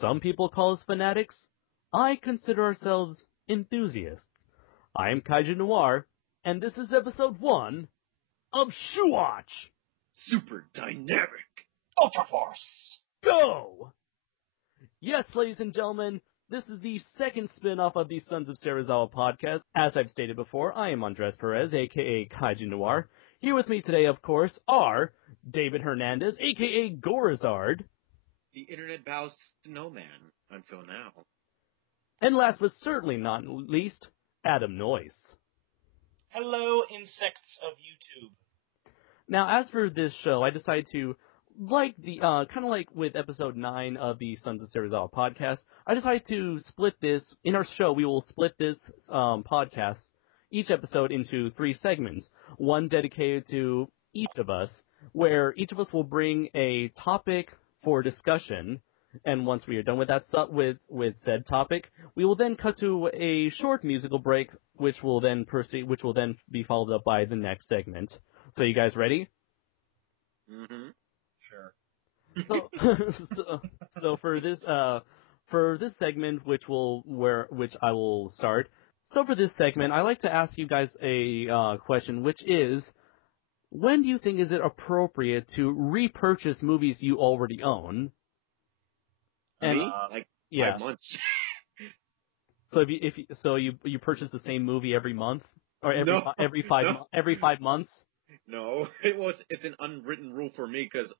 Some people call us fanatics. I consider ourselves enthusiasts. I am KaijuNoir, and this is episode 1 of Shuwatch! Super dynamic! Ultra Force! Go! Yes, ladies and gentlemen, this is the second spin-off of the Sons of Serizawa podcast. As I've stated before, I am Andres Perez, aka KaijuNoir. Here with me today, of course, are David Hernandez, aka Gorizard. The internet bows to no man, until now. And last but certainly not least, Adam Noyes. Hello, insects of YouTube. Now, as for this show, I decided to, kind of like with episode 9 of the Sons of Serizawa podcast, I decided to split this, in our show, we will split this podcast, each episode into 3 segments. One dedicated to each of us, where each of us will bring a topic for discussion, and once we are done with that with said topic, we will then cut to a short musical break, which will then be followed up by the next segment. So, you guys ready? Mm-hmm. Sure. So for this segment, which I will start. So for this segment, I like to ask you guys a question, which is, when do you think is it appropriate to repurchase movies you already own? And, Me? 5 months. So you purchase the same movie every month or every 5 months? No, it's an unwritten rule for me because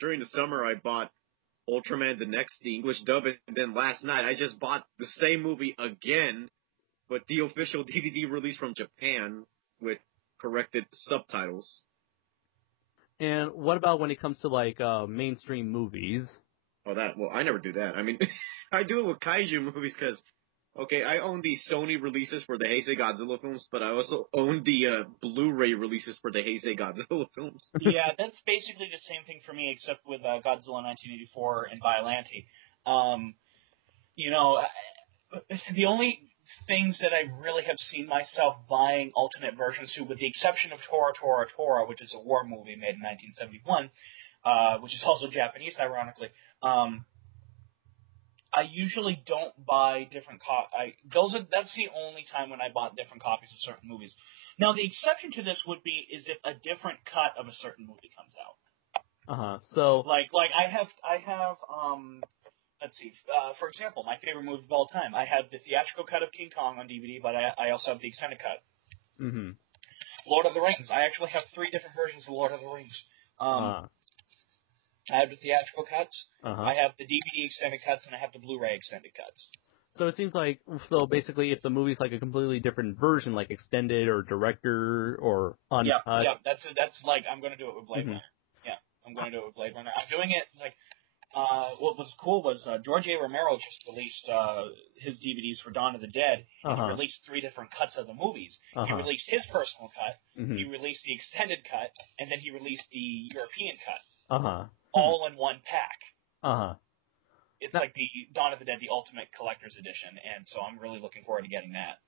during the summer I bought Ultraman the English dub, and then last night I just bought the same movie again, but the official DVD release from Japan with corrected subtitles. And what about when it comes to mainstream movies? I never do that. I mean, I do it with kaiju movies because, okay, I own the Sony releases for the Heisei Godzilla films, but I also own the Blu-ray releases for the Heisei Godzilla films. Yeah, that's basically the same thing for me, except with Godzilla 1984 and Biollante. The only things that I really have seen myself buying alternate versions to, with the exception of Tora Tora Tora, which is a war movie made in 1971, which is also Japanese, ironically. I usually don't buy different that's the only time when I bought different copies of certain movies. Now, the exception to this would be is if a different cut of a certain movie comes out. So I have let's see. For example, my favorite movie of all time. I have the theatrical cut of King Kong on DVD, but I also have the extended cut. Mm-hmm. Lord of the Rings. I actually have 3 different versions of Lord of the Rings. I have the theatrical cuts, I have the DVD extended cuts, and I have the Blu-ray extended cuts. So it seems basically if the movie's a completely different version, like extended or director or uncut. Yeah, that's I'm going to do it with Blade Runner. Yeah, I'm going to do it with Blade Runner. I'm doing it what was cool was George A. Romero just released his DVDs for Dawn of the Dead, and he released 3 different cuts of the movies. He released his personal cut, he released the extended cut, and then he released the European cut. All in one pack. It's like the Dawn of the Dead, the Ultimate Collector's Edition, and so I'm really looking forward to getting that.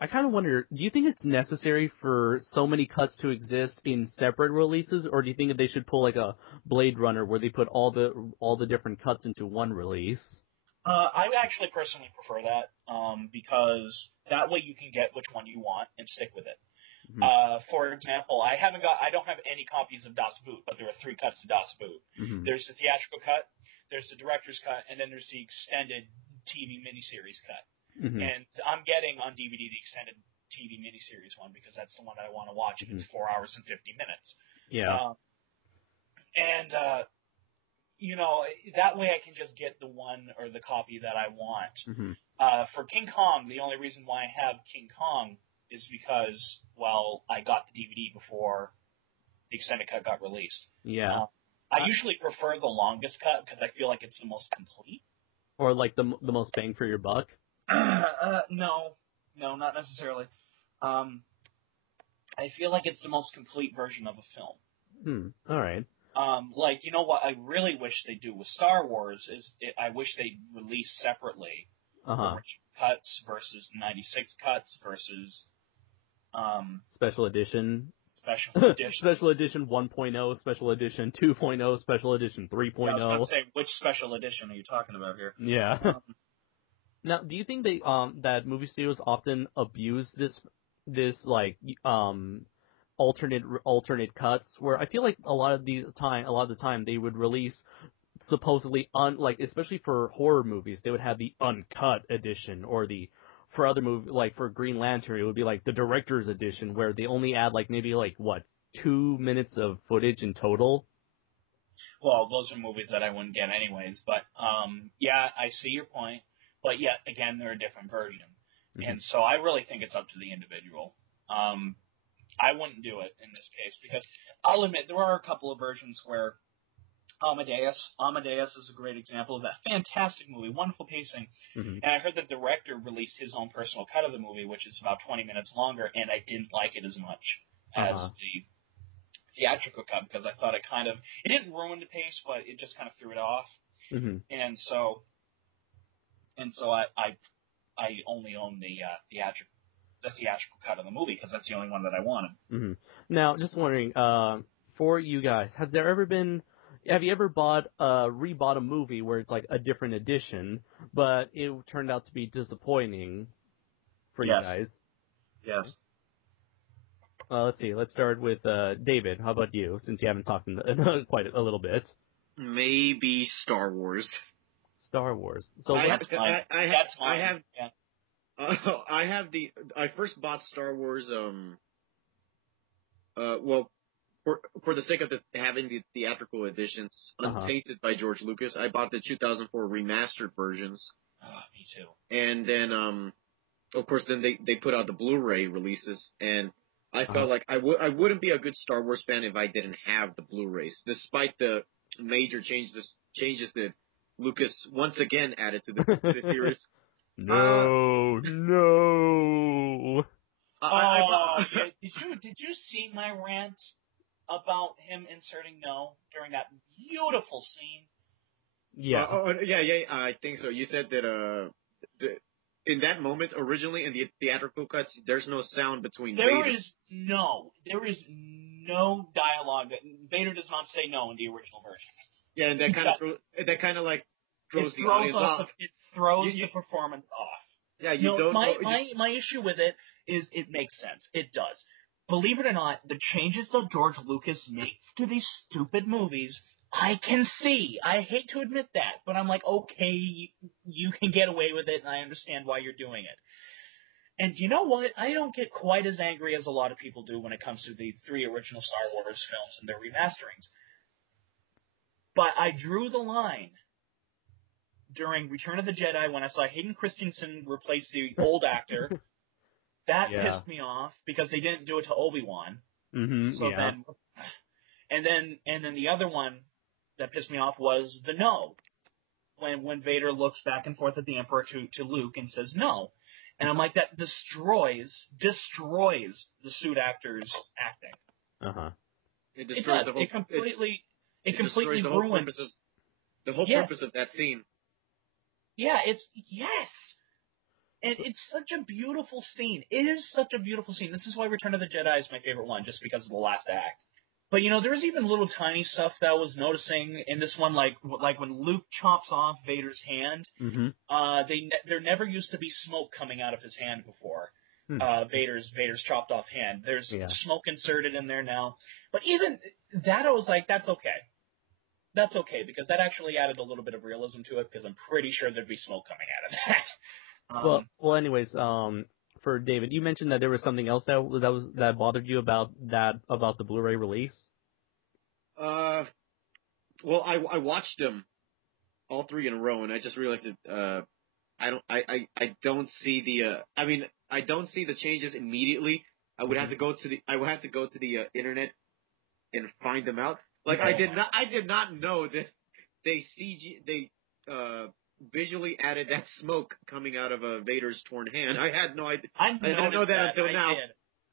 I kind of wonder, do you think it's necessary for so many cuts to exist in separate releases, or do you think that they should pull a Blade Runner where they put all the different cuts into one release? I actually personally prefer that, because that way you can get which one you want and stick with it. Mm-hmm. For example, I don't have any copies of Das Boot, but there are 3 cuts to Das Boot. Mm-hmm. There's the theatrical cut, there's the director's cut, and then there's the extended TV miniseries cut. Mm-hmm. And I'm getting on DVD the extended TV miniseries one because that's the one I want to watch. Mm-hmm. It's 4 hours and 50 minutes. Yeah. That way I can just get the one or the copy that I want. Mm-hmm. For King Kong, the only reason why I have King Kong is because, I got the DVD before the extended cut got released. Yeah. I usually prefer the longest cut because I feel like it's the most complete. Or the most bang for your buck? No, not necessarily. I feel like it's the most complete version of a film. All right. What I really wish they do with Star Wars is I wish they release separately the cuts versus 96 cuts versus special edition special edition. Special edition 1.0, special edition 2.0, special edition 3.0. Yeah, I was going to say, which special edition are you talking about here? Yeah. Now, do you think they that movie studios often abuse this like alternate cuts, where I feel like a lot of the time they would release supposedly especially for horror movies, they would have the uncut edition, or for other movies, like for Green Lantern, it would be like the director's edition, where they only add maybe 2 minutes of footage in total. Well, those are movies that I wouldn't get anyways, but yeah, I see your point. But yet again, they're a different version, and so I really think it's up to the individual. I wouldn't do it in this case because I'll admit there are a couple of versions where Amadeus is a great example of that. Fantastic movie, wonderful pacing. And I heard the director released his own personal cut of the movie, which is about 20 minutes longer, and I didn't like it as much as the theatrical cut because I thought it didn't ruin the pace, but it just kind of threw it off. And so I only own the theatrical cut of the movie because that's the only one that I wanted. Now, just wondering, for you guys, have you ever rebought a movie where it's like a different edition, but it turned out to be disappointing for you guys? Yes. Let's see. Let's start with David. How about you, since you haven't talked in quite a little bit? Maybe Star Wars. Star Wars. So that's fine. I first bought Star Wars. For the sake of having the theatrical editions, untainted by George Lucas, I bought the 2004 remastered versions. Me too. And then, of course, then they put out the Blu-ray releases, and I felt like I wouldn't be a good Star Wars fan if I didn't have the Blu-rays, despite the major changes that Lucas once again added to the series. No. Did you see my rant about him inserting no during that beautiful scene? Yeah. I think so. You said that in that moment, originally in the theatrical cuts, there's no sound between Vader. There is no dialogue. Vader does not say no in the original version. Yeah, and that kind of throws the audience off. It throws the performance off. Yeah, don't. My issue with it is it makes sense. It does. Believe it or not, the changes that George Lucas makes to these stupid movies, I can see. I hate to admit that, but I'm like, okay, you can get away with it, and I understand why you're doing it. And you know what? I don't get quite as angry as a lot of people do when it comes to the 3 original Star Wars films and their remasterings. But I drew the line during Return of the Jedi when I saw Hayden Christensen replace the old actor. That pissed me off because they didn't do it to Obi-Wan. Then the other one that pissed me off was the no. When Vader looks back and forth at the Emperor to Luke and says no. And I'm like, that destroys the suit actor's acting. It destroys the whole. It completely ruins the whole purpose of that scene. Yeah, and it's such a beautiful scene. It is such a beautiful scene. This is why Return of the Jedi is my favorite one, just because of the last act. But there's even little tiny stuff that I was noticing in this one, like when Luke chops off Vader's hand. There never used to be smoke coming out of his hand before. Vader's chopped off hand. There's smoke inserted in there now. But even that, I was like, that's okay. That's okay, because that actually added a little bit of realism to it, because I'm pretty sure there'd be smoke coming out of that. Well, anyways, for David, you mentioned that there was something else that bothered you about the Blu-ray release. Well, I watched them all 3 in a row, and I just realized that I don't see the changes immediately. I would have to go to the internet and find them out. I did not know that they visually added that smoke coming out of Vader's torn hand. I had no idea. I didn't know that until now.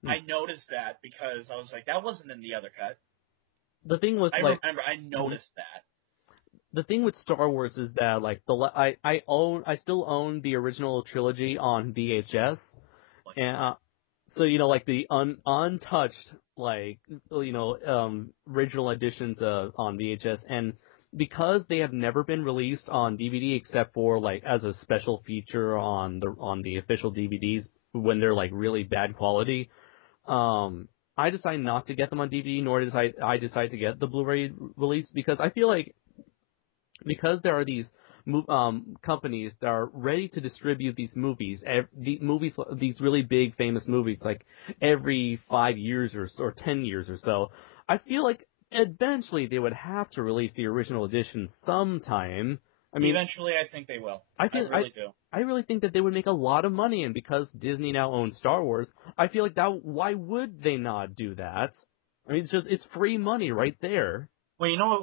I noticed that because I was like, that wasn't in the other cut. The thing was, I remember, I noticed that. The thing with Star Wars is that I still own the original trilogy on VHS, and So, like the untouched, like, original editions on VHS, and because they have never been released on DVD except for, like, as a special feature on the official DVDs when they're, like, really bad quality, I decided not to get them on DVD, nor did I decide to get the Blu-ray release, because I feel like because there are these companies that are ready to distribute these movies, these really big famous movies, like every 5 years or 10 years or so, I feel like eventually they would have to release the original edition sometime. I mean, eventually, I think they will. I really do. I really think that they would make a lot of money, and because Disney now owns Star Wars, I feel like why would they not do that? I mean, it's free money right there. Well, you know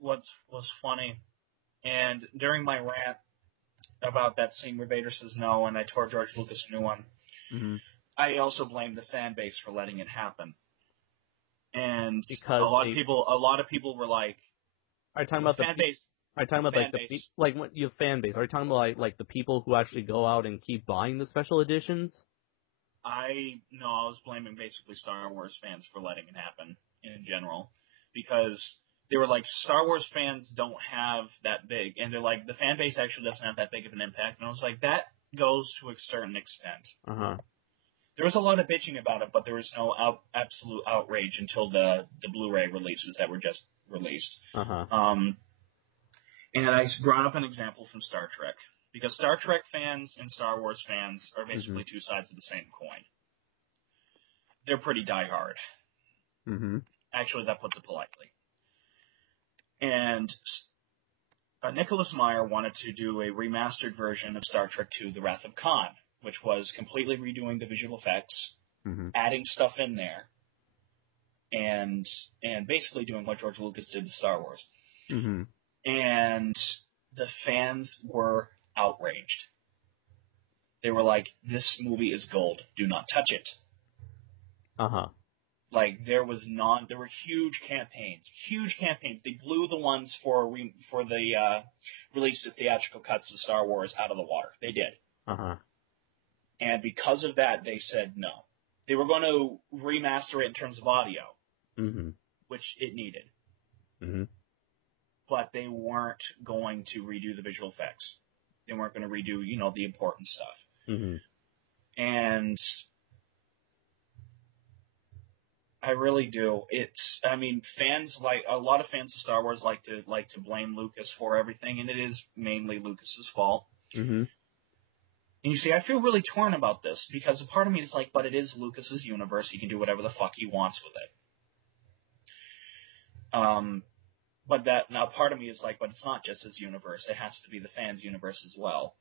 what was funny? And during my rant about that scene where Vader says no, and I tore George Lucas a new one, mm-hmm. I also blamed the fan base for letting it happen. And because a lot of people were like, "Are you talking about the fan base? Are you talking about like what you fan base? Are you talking about like the people who actually go out and keep buying the special editions?" I was blaming basically Star Wars fans for letting it happen in general, because they were like, Star Wars fans don't have that big, and they're like, the fan base actually doesn't have that big of an impact, and I was like, that goes to a certain extent. There was a lot of bitching about it, but there was no absolute outrage until the Blu-ray releases that were just released. And I brought up an example from Star Trek, because Star Trek fans and Star Wars fans are basically two sides of the same coin. They're pretty diehard. Actually, that puts it politely. And Nicholas Meyer wanted to do a remastered version of Star Trek II, The Wrath of Khan, which was completely redoing the visual effects, adding stuff in there, and basically doing what George Lucas did to Star Wars. And the fans were outraged. They were like, this movie is gold. Do not touch it. Like, there were huge campaigns. They blew the ones for the release of theatrical cuts of Star Wars out of the water. They did. And because of that, they said no. They were going to remaster it in terms of audio, which it needed. But they weren't going to redo the visual effects. They weren't going to redo, the important stuff. And I really do. Fans a lot of fans of Star Wars like to blame Lucas for everything, and it is mainly Lucas's fault. And you see, I feel really torn about this, because a part of me is like, but it is Lucas's universe. He can do whatever the fuck he wants with it. But part of me is like, but it's not just his universe. It has to be the fans' universe as well.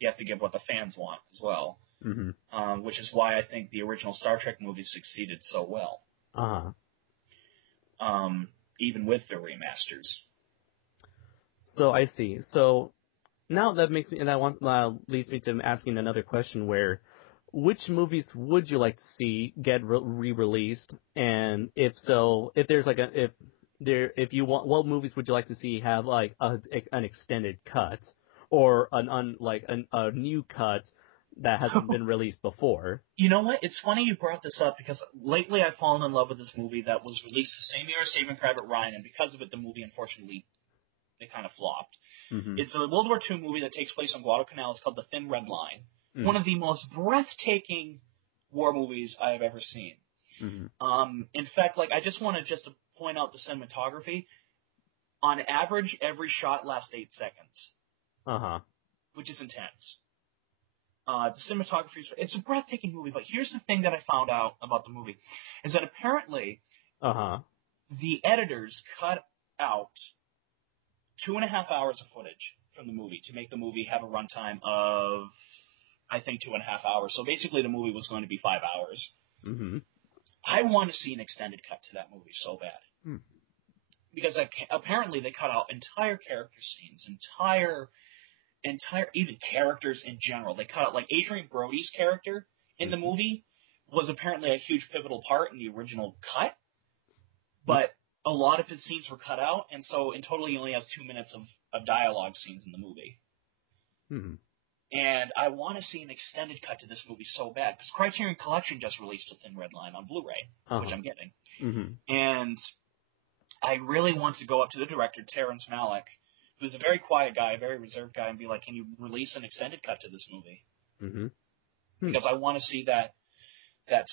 You have to give what the fans want as well. Which is why I think the original Star Trek movies succeeded so well. Even with the remasters. So I see. So now that makes me, and that leads me to asking another question: which movies would you like to see get re-released? And if so, if there's like if you want, what movies would you like to see have like an extended cut, or a new cut that hasn't been released before? You know what? It's funny you brought this up, because lately I've fallen in love with this movie that was released the same year as Saving Private Ryan, and because of it, the movie, unfortunately, it kind of flopped. It's a World War II movie that takes place on Guadalcanal. It's called The Thin Red Line. One of the most breathtaking war movies I have ever seen. In fact, I just want to point out the cinematography. On average, every shot lasts 8 seconds. Which is intense. The cinematography, it's a breathtaking movie, but here's the thing that I found out about the movie, is that apparently the editors cut out 2.5 hours of footage from the movie to make the movie have a runtime of, I think, 2.5 hours. So basically the movie was going to be 5 hours. I want to see an extended cut to that movie so bad. Because apparently they cut out entire character scenes, entire even characters in general. They cut out, like, Adrian Brody's character in the movie was apparently a huge pivotal part in the original cut, but a lot of his scenes were cut out, and so in total he only has 2 minutes of dialogue scenes in the movie. And I want to see an extended cut to this movie so bad, because Criterion Collection just released a Thin Red Line on Blu-ray, which I'm getting. Mm-hmm. And I really want to go up to the director, Terrence Malick, who's a very quiet guy, a very reserved guy, and be like, can you release an extended cut to this movie? Mm-hmm. Because I want to see that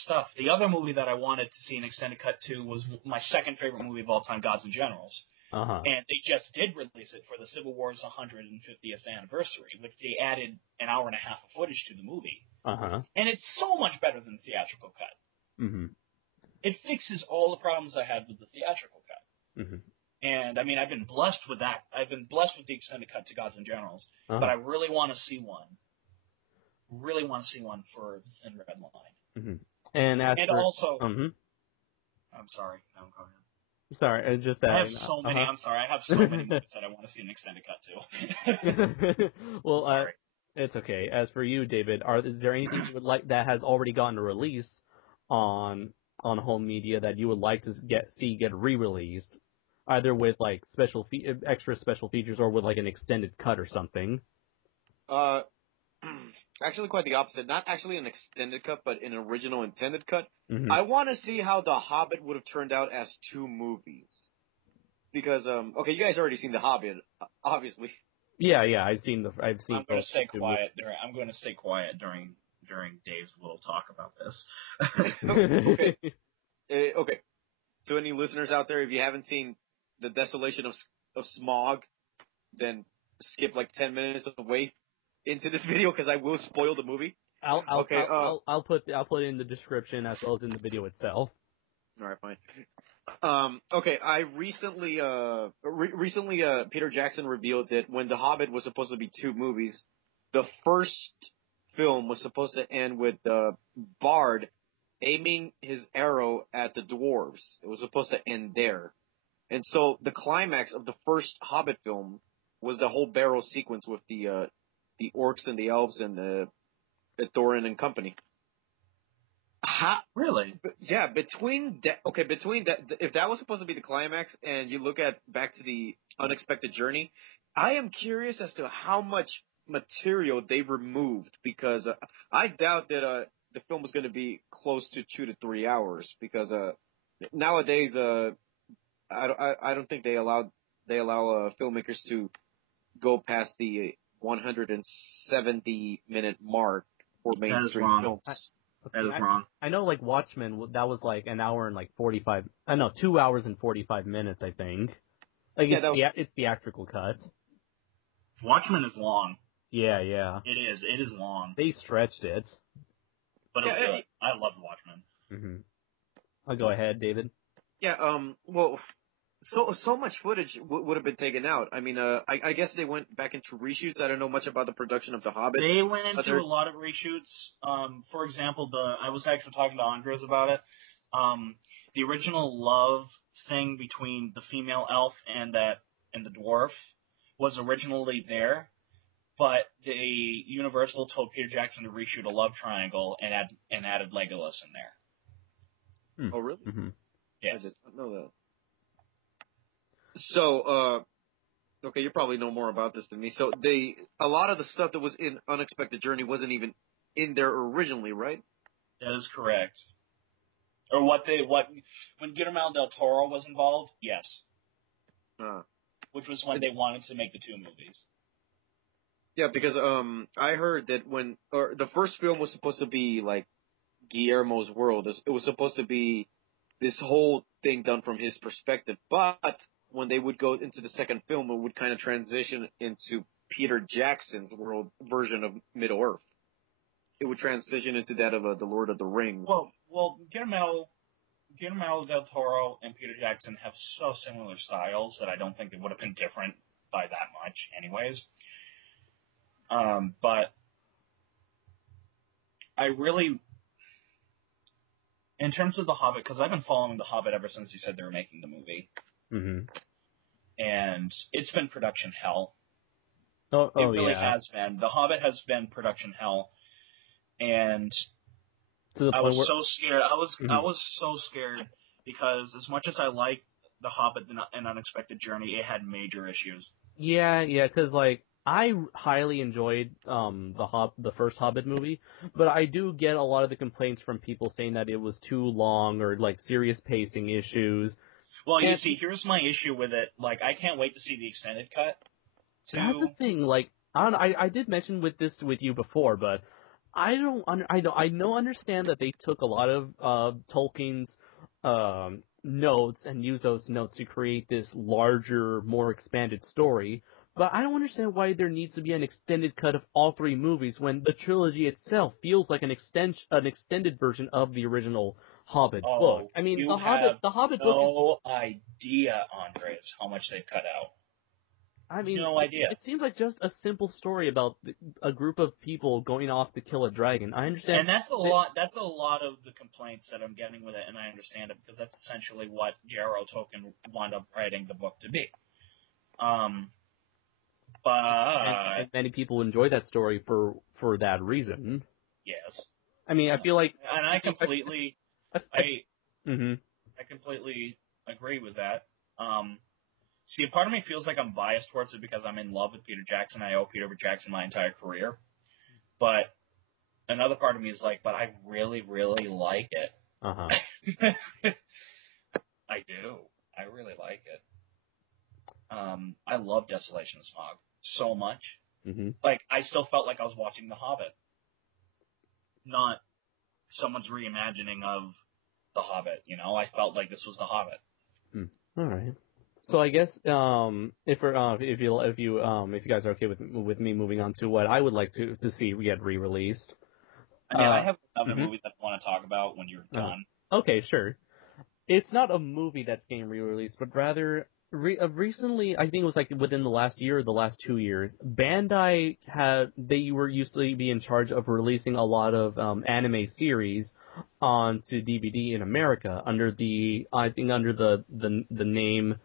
stuff. The other movie that I wanted to see an extended cut to was my second favorite movie of all time, Gods and Generals. And they just did release it for the Civil War's 150th anniversary, which they added an hour and a half of footage to the movie. And it's so much better than the theatrical cut. It fixes all the problems I had with the theatrical cut. And, I mean, I've been blessed with that. I've been blessed with the extended cut to Gods and Generals, but I really want to see one. Really want to see one for the Thin Red Line. And also... I'm sorry. No, go ahead. Sorry, it's just that. I have so many. I'm sorry. I have so many movies that I want to see an extended cut to. Well, it's okay. As for you, David, is there anything you would like that has already gotten a release on home media that you would like to get re-released, either with like extra special features or with like an extended cut or something? Actually, quite the opposite. Not actually an extended cut, but an original intended cut. I want to see how The Hobbit would have turned out as two movies. Because, okay, you guys already seen The Hobbit, obviously. Yeah, I've seen. I'm going to stay quiet. I'm going to stay quiet during Dave's little talk about this. Okay. So, any listeners out there, if you haven't seen The Desolation of Smaug, then skip like 10 minutes away into this video because I will spoil the movie. I'll put it in the description as well as in the video itself. All right, fine. Okay, I recently Peter Jackson revealed that when The Hobbit was supposed to be two movies, the first film was supposed to end with Bard aiming his arrow at the dwarves. It was supposed to end there. And so the climax of the first Hobbit film was the whole barrel sequence with the orcs and the elves and the Thorin and company. Really? Yeah, between that, if that was supposed to be the climax, and you look back to the Unexpected Journey, I am curious as to how much material they removed, because I doubt that the film was going to be close to 2 to 3 hours, because nowadays I don't think they allow filmmakers to go past the 170-minute mark for mainstream films. That is wrong. I know, like, Watchmen, that was like an hour and like 2 hours and 45 minutes, I think. Like, it's theatrical cut. Watchmen is long. Yeah. It is long. They stretched it. But it was good. I loved Watchmen. I'll go ahead, David. Yeah, well, so much footage would have been taken out. I mean, I guess they went back into reshoots. I don't know much about the production of The Hobbit. They went into a lot of reshoots. For example, I was actually talking to Andres about it. The original love thing between the female elf and the dwarf was originally there, but Universal told Peter Jackson to reshoot a love triangle and added Legolas in there. Oh, really? Yes. I did not know that. So, okay, you probably know more about this than me. So a lot of the stuff that was in Unexpected Journey wasn't even in there originally, right? That is correct. Or when Guillermo del Toro was involved, yes. Which was when they wanted to make the two movies. Yeah, because I heard that the first film was supposed to be like Guillermo's world. It was supposed to be this whole thing done from his perspective, but when they would go into the second film, it would kind of transition into Peter Jackson's world version of Middle-earth. It would transition into that of The Lord of the Rings. Well, Guillermo del Toro and Peter Jackson have so similar styles that I don't think it would have been different by that much anyways. But I really, in terms of The Hobbit, because I've been following The Hobbit ever since he said they were making the movie. And it's been production hell. It really has been. The Hobbit has been production hell. And I was so scared. I was so scared because as much as I like The Hobbit and Unexpected Journey, it had major issues. Yeah, because like I highly enjoyed the first Hobbit movie, but I do get a lot of the complaints from people saying that it was too long or like serious pacing issues. Well, you see, here's my issue with it. Like, I can't wait to see the extended cut. That's the thing. Like, I did mention with you before, but I understand that they took a lot of Tolkien's notes and used those notes to create this larger, more expanded story. But I don't understand why there needs to be an extended cut of all three movies when the trilogy itself feels like an extended version of the original Hobbit book. I mean, the Hobbit book is no idea, Andres, how much they've cut out. I mean, no idea. It seems like just a simple story about a group of people going off to kill a dragon. I understand. And that's a lot. That's a lot of the complaints that I'm getting with it, and I understand it because that's essentially what J.R.R. Tolkien wound up writing the book to be. But and many people enjoy that story for that reason. Yes. I mean, I feel like, and I completely, mm-hmm. I completely agree with that. See, a part of me feels like I'm biased towards it because I'm in love with Peter Jackson. I owe Peter Jackson my entire career. But another part of me is like, but I really, really like it. Uh-huh. I do. I really like it. I love Desolation and Smog so much. Mm-hmm. Like, I still felt like I was watching The Hobbit. Not someone's reimagining of The Hobbit, you know? I felt like this was The Hobbit. All right. So I guess if you guys are okay with me moving on to what I would like to see get re-released. I mean, I have another movie that I want to talk about when you're done. Okay, sure. It's not a movie that's getting re-released, but rather recently, I think it was like within the last year or the last 2 years, Bandai used to be in charge of releasing a lot of anime series onto DVD in America under the name,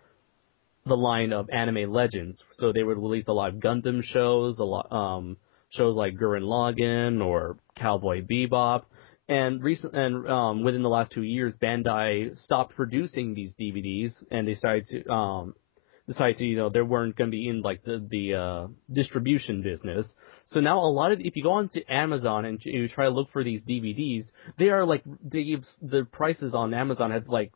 the line of Anime Legends. So they would release a lot of Gundam shows, shows like Gurren Lagann or Cowboy Bebop. And within the last 2 years, Bandai stopped producing these DVDs, and they decided to they weren't going to be in like the distribution business. So now if you go onto Amazon and you try to look for these DVDs, the prices on Amazon have like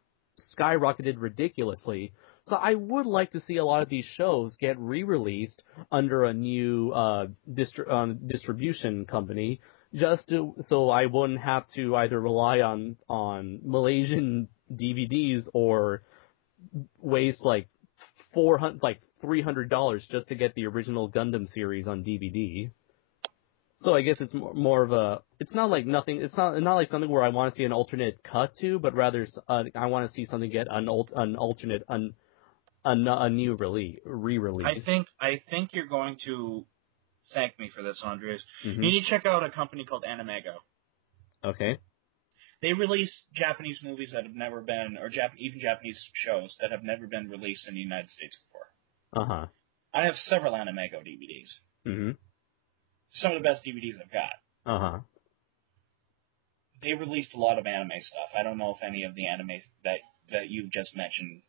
skyrocketed ridiculously. So I would like to see a lot of these shows get re-released under a new distribution company, so I wouldn't have to either rely on Malaysian DVDs or waste like $300 just to get the original Gundam series on DVD. So I guess it's more of a. It's not like nothing. It's not like something where I want to see an alternate cut to, but rather I want to see something get a new re-release. I think you're going to thank me for this, Andres. Mm-hmm. You need to check out a company called Animego. Okay. They release Japanese movies that have never been, or even Japanese shows that have never been released in the United States before. Uh-huh. I have several Animego DVDs. Mm-hmm. Some of the best DVDs I've got. Uh-huh. They released a lot of anime stuff. I don't know if any of the anime that you just mentioned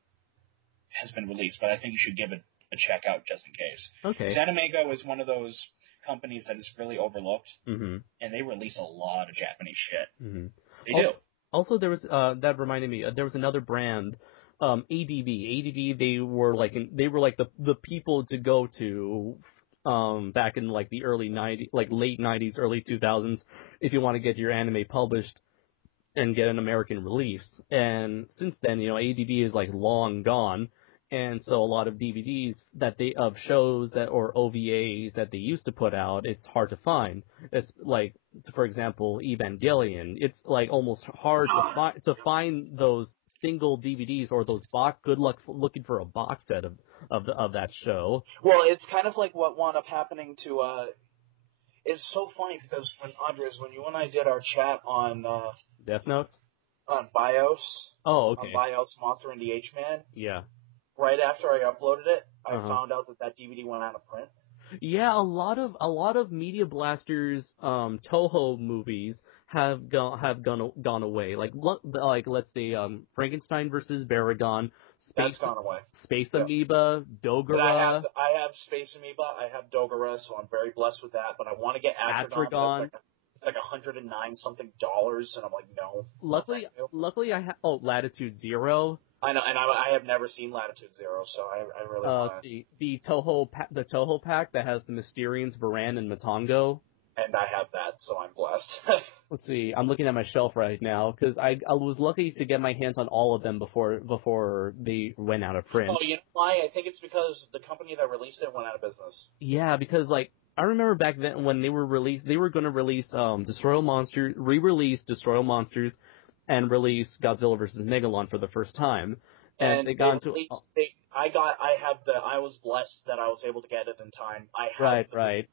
has been released, but I think you should give it a check out just in case. Okay. Because Animego is one of those companies that is really overlooked, mm-hmm. and they release a lot of Japanese shit. Mm-hmm. They do. Also, there was that reminded me. There was another brand, ADV. ADV. They were like the people to go to back in like the early '90s, like late '90s, early 2000s, if you want to get your anime published and get an American release. And since then, ADV is like long gone. And so a lot of DVDs of shows or OVAs that they used to put out, it's hard to find. It's like, for example, Evangelion. It's like almost hard to find those single DVDs or those good luck looking for a box set of that show. Well, it's kind of like what wound up happening to. It's so funny because when you and I did our chat on Death Note, on BIOS. Oh, okay. On BIOS Monster and the H-Man. Yeah. Right after I uploaded it, I found out that DVD went out of print. Yeah, a lot of Media Blasters Toho movies have gone away. Like let's say Frankenstein versus Baragon, That's gone away. Space Amoeba, Dogora. But I have Space Amoeba, I have Dogora, so I'm very blessed with that. But I want to get Atragon. It's like $109 something, and I'm like, no. Luckily I have Latitude Zero. I know, and I have never seen Latitude Zero, so I really want to. The Toho pack that has the Mysterians, Varan, and Matango. And I have that, so I'm blessed. Let's see, I'm looking at my shelf right now, because I was lucky to get my hands on all of them before they went out of print. Oh, you know why? I think it's because the company that released it went out of business. Yeah, because, like, I remember back then when they were released, they were going to release Destroy All Monsters, re-release Destroy All Monsters, and release Godzilla vs. Megalon for the first time. And they got into... I was blessed that I was able to get it in time. I had Right.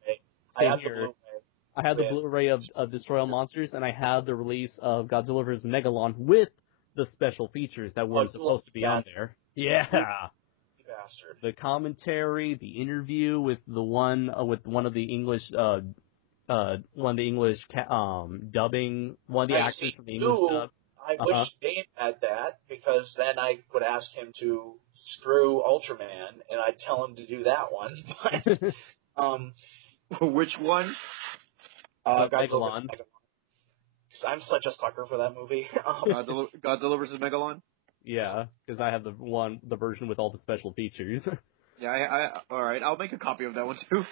I had the Blu-ray. I had the Blu-ray of Destroy All Monsters, and I had the release of Godzilla vs. Megalon with the special features that weren't supposed to be on there. Yeah. You bastard. The commentary, the interview with one of the English dubbing, one of the actors from the English dub. I wish Dave had that, because then I would ask him to screw Ultraman, and I'd tell him to do that one. Which one? Megalon. Because I'm such a sucker for that movie. Godzilla vs. Megalon? Yeah, because I have the version with all the special features. Yeah, alright, I'll make a copy of that one too.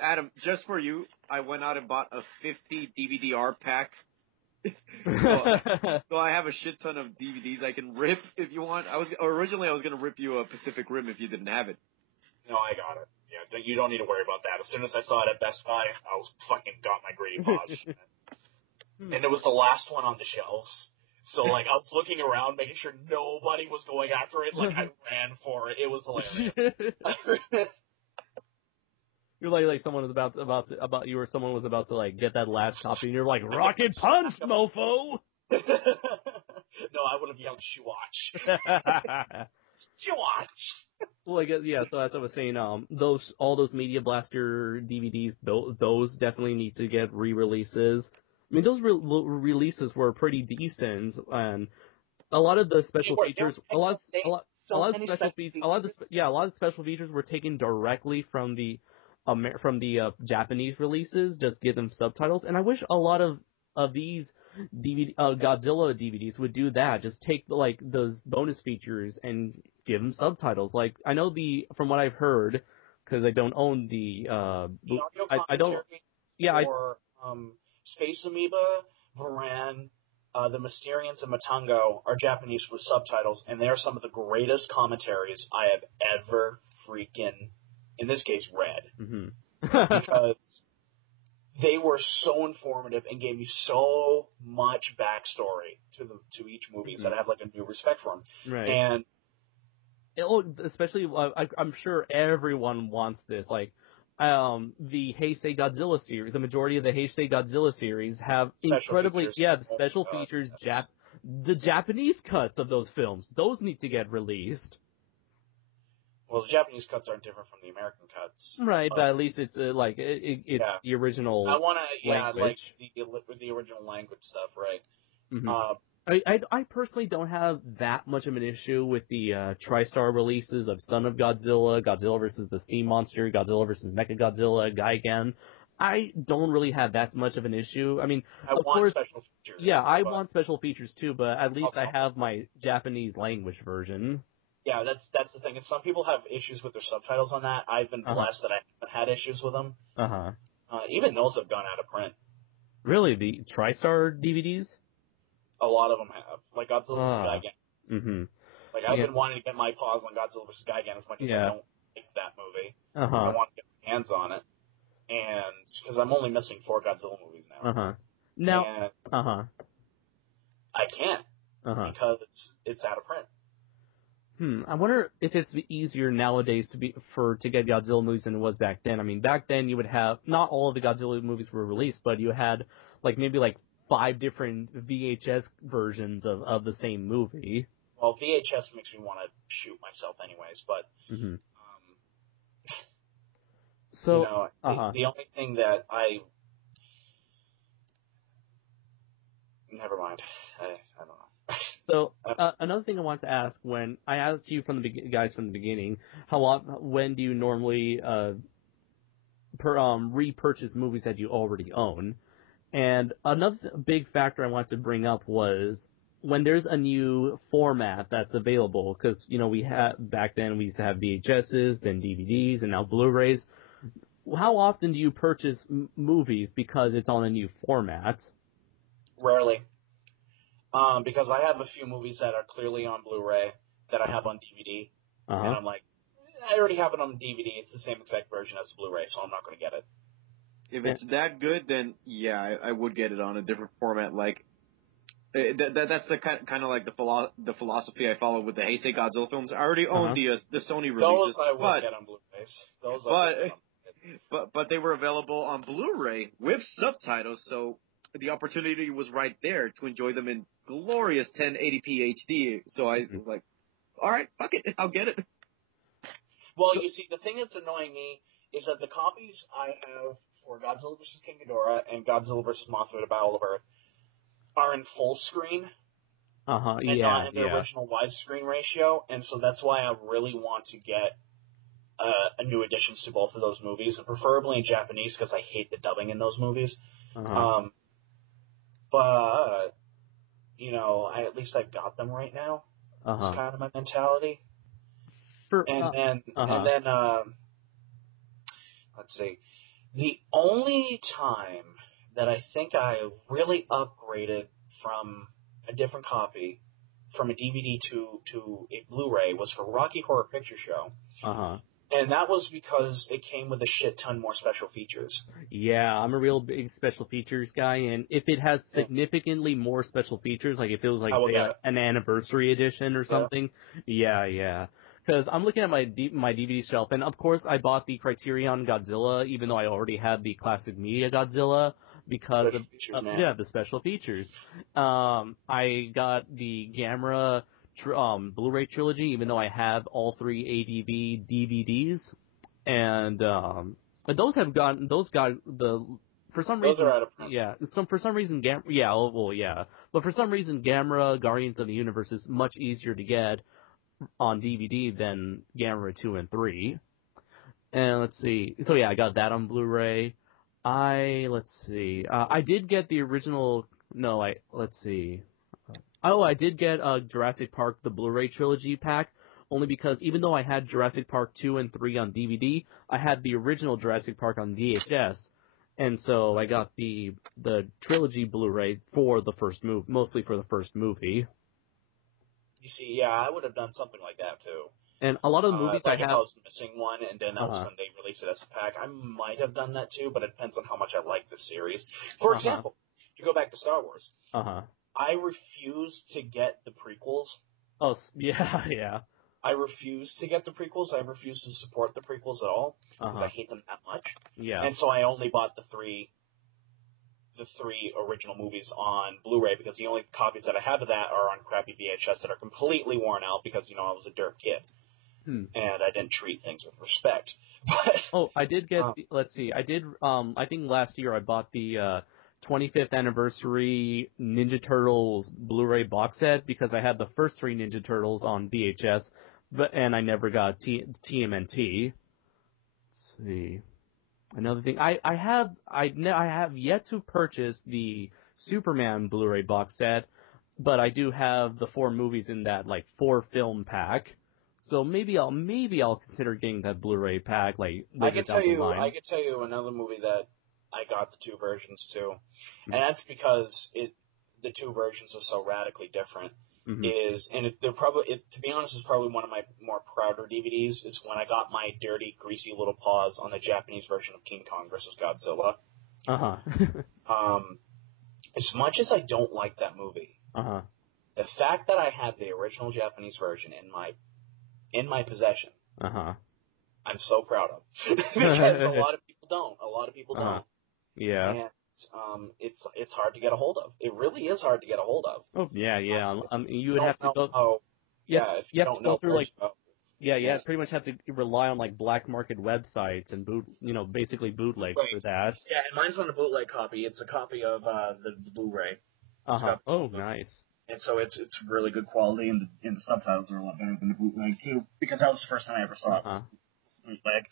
Adam, just for you, I went out and bought a 50 DVD-R pack. So I have a shit ton of DVDs I can rip if you want. Originally I was going to rip you a Pacific Rim if you didn't have it. No, I got it. Yeah, you don't need to worry about that. As soon as I saw it at Best Buy, I was fucking got my greedy paws. And it was the last one on the shelves. So, like, I was looking around, making sure nobody was going after it. Like, I ran for it. It was hilarious. You're like someone was about to like get that last copy, and you're like, rocket punch, mofo! No, I would have yelled Shuwatch. Shuwatch! Well, I guess, yeah, so as I was saying, all those Media Blaster DVDs, those definitely need to get re-releases. I mean, those releases were pretty decent, and a lot of the special features, a lot of the special features were taken directly from the Japanese releases, just give them subtitles, and I wish a lot of these Godzilla DVDs would do that, just take those bonus features and give them subtitles. Like, I know from what I've heard, because I don't own Space Amoeba, Varan, the Mysterians, and Matango are Japanese with subtitles, and they are some of the greatest commentaries I have ever freaking, in this case, read. Mm-hmm. Because they were so informative and gave me so much backstory to each movie, that I have like a new respect for them. Right. And especially, I'm sure everyone wants this. Like, the Heisei Godzilla series, the majority of the Heisei Godzilla series have the special features, the Japanese cuts of those films. Those need to get released. Well, the Japanese cuts aren't different from the American cuts. Right, but at least it's it's the original language. Like the original language stuff, right? Mm-hmm. I personally don't have that much of an issue with the TriStar releases of Son of Godzilla, Godzilla vs. the Sea Monster, Godzilla vs. Mechagodzilla, Gigan. I don't really have that much of an issue. I mean, of course, special features. Yeah, I want special features too, but at least I have my Japanese language version. Yeah, that's the thing. And some people have issues with their subtitles on that. I've been blessed that I haven't had issues with them. Even those have gone out of print. Really? The TriStar DVDs? A lot of them have. Like Godzilla vs. Gigan. Mm-hmm. Like, I've been wanting to get my paws on Godzilla vs. Gigan as much as I don't like that movie. I want to get my hands on it. And because I'm only missing 4 Godzilla movies now. Now, I can't. Because it's out of print. I wonder if it's easier nowadays to get Godzilla movies than it was back then. I mean, back then you would have, not all of the Godzilla movies were released, but you had maybe 5 different VHS versions of the same movie. Well, VHS makes me want to shoot myself anyways, but So, the only thing that never mind. I don't know. So, another thing I want to ask, when I asked you from the guys from the beginning, when do you normally repurchase movies that you already own? And another big factor I want to bring up was when there's a new format that's available, because, back then we used to have VHSs, then DVDs, and now Blu-rays. How often do you purchase movies because it's on a new format? Rarely. Because I have a few movies that are clearly on Blu-ray that I have on DVD, and I'm like, I already have it on DVD. It's the same exact version as the Blu-ray, so I'm not going to get it. If it's that good, then yeah, I would get it on a different format. Like that's the kind of like the philosophy I follow with the Heisei Godzilla films. I already own the Sony releases. Those I would get on Blu-rays. But they were available on Blu-ray with subtitles, so the opportunity was right there to enjoy them in glorious 1080p HD. So I was like, all right, fuck it, I'll get it. Well, you see, the thing that's annoying me is that the copies I have for Godzilla vs. King Ghidorah and Godzilla vs. Mothra: The Battle of Earth are in full screen. And not in the original widescreen ratio, and so that's why I really want to get new additions to both of those movies, and preferably in Japanese because I hate the dubbing in those movies. But at least I've got them right now. It's kind of my mentality. And then let's see. The only time that I think I really upgraded from a different copy, from a DVD to a Blu-ray, was for Rocky Horror Picture Show. And that was because it came with a shit ton more special features. Yeah, I'm a real big special features guy, and if it has significantly more special features, like if it was like say an anniversary edition or something, yeah. Because I'm looking at my DVD shelf, and of course I bought the Criterion Godzilla, even though I already had the classic media Godzilla, because of the special features. I got the Gamera Blu-ray trilogy, even though I have all 3 ADV DVDs, and for some reason, those are out of print. for some reason but for some reason Gamera Guardians of the Universe is much easier to get on DVD than Gamera 2 and 3. And let's see, so I got that on Blu-ray. I did get the original. I did get Jurassic Park, the Blu-ray trilogy pack, only because even though I had Jurassic Park 2 and 3 on DVD, I had the original Jurassic Park on VHS, and so I got the trilogy Blu-ray for the first movie, mostly for the first movie. You see, I would have done something like that too. And a lot of the movies like I have... I was missing one, and then all of a sudden they released it as a pack. I might have done that too, but it depends on how much I like the series. For example, to go back to Star Wars, I refuse to get the prequels. Oh, yeah. I refuse to get the prequels. I refuse to support the prequels at all, because I hate them that much. Yeah. And so I only bought the three original movies on Blu-ray, because the only copies that I have of that are on crappy VHS that are completely worn out because, I was a dirt kid. And I didn't treat things with respect. I did get, I think last year I bought the 25th anniversary Ninja Turtles Blu-ray box set because I had the first 3 Ninja Turtles on VHS, and I never got TMNT. Let's see. Another thing, I have yet to purchase the Superman Blu-ray box set, but I do have the 4 movies in that 4 film pack. So maybe I'll consider getting that Blu-ray pack I could tell you another movie that I got the 2 versions too, and that's because the 2 versions are so radically different. To be honest, is probably one of my more prouder DVDs. Is when I got my dirty, greasy little paws on the Japanese version of King Kong vs. Godzilla. As much as I don't like that movie, the fact that I have the original Japanese version in my possession, I'm so proud of. Because a lot of people don't. Yeah. And it's hard to get a hold of. It really is hard to get a hold of. Oh yeah. You would have to go. If you don't know where to go. Yeah. Pretty much have to rely on like black market websites and basically bootlegs for that. Yeah, and mine's not a bootleg copy. It's a copy of the Blu-ray. Oh, nice. And so it's really good quality, and the subtitles are a lot better than the bootleg too. Because that was the first time I ever saw it. Bootleg.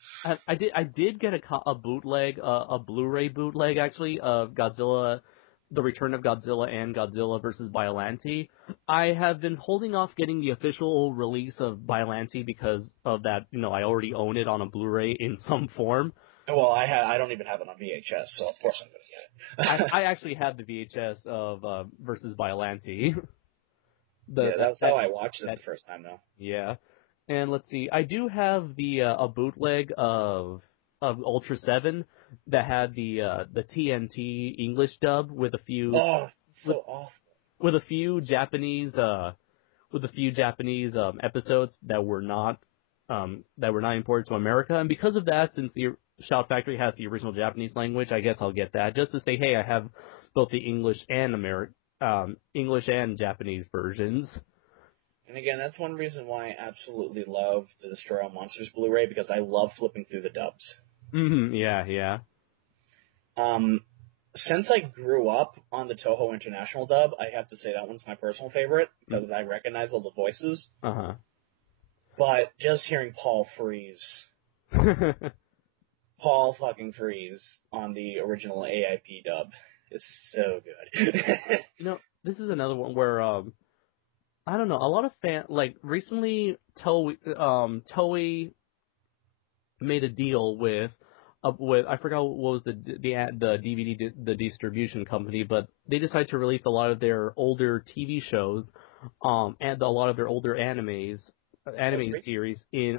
I did get a bootleg, a Blu-ray bootleg actually of Godzilla, The Return of Godzilla and Godzilla vs. Biollante. I have been holding off getting the official release of Biollante because of that. I already own it on a Blu-ray in some form. Well, I don't even have it on VHS, so of course I'm going to get it. I actually have the VHS of versus Biollante. That's how I watched it the first time, though. Yeah. And let's see, I do have a bootleg of Ultra 7 that had the TNT English dub with a few awful. With a few Japanese episodes that were not imported to America, and because of that, since the Shout Factory has the original Japanese language, I guess I'll get that just to say, hey, I have both the English and Japanese versions. And again, that's one reason why I absolutely love the Destroy All Monsters Blu-ray, because I love flipping through the dubs. Yeah. Since I grew up on the Toho International dub, I have to say that one's my personal favorite, because I recognize all the voices. But just hearing Paul Frees, Paul fucking Frees on the original AIP dub is so good. This is another one where, I don't know, a lot of recently Toei made a deal with I forgot what was the DVD the distribution company, but they decided to release a lot of their older TV shows and a lot of their older anime series in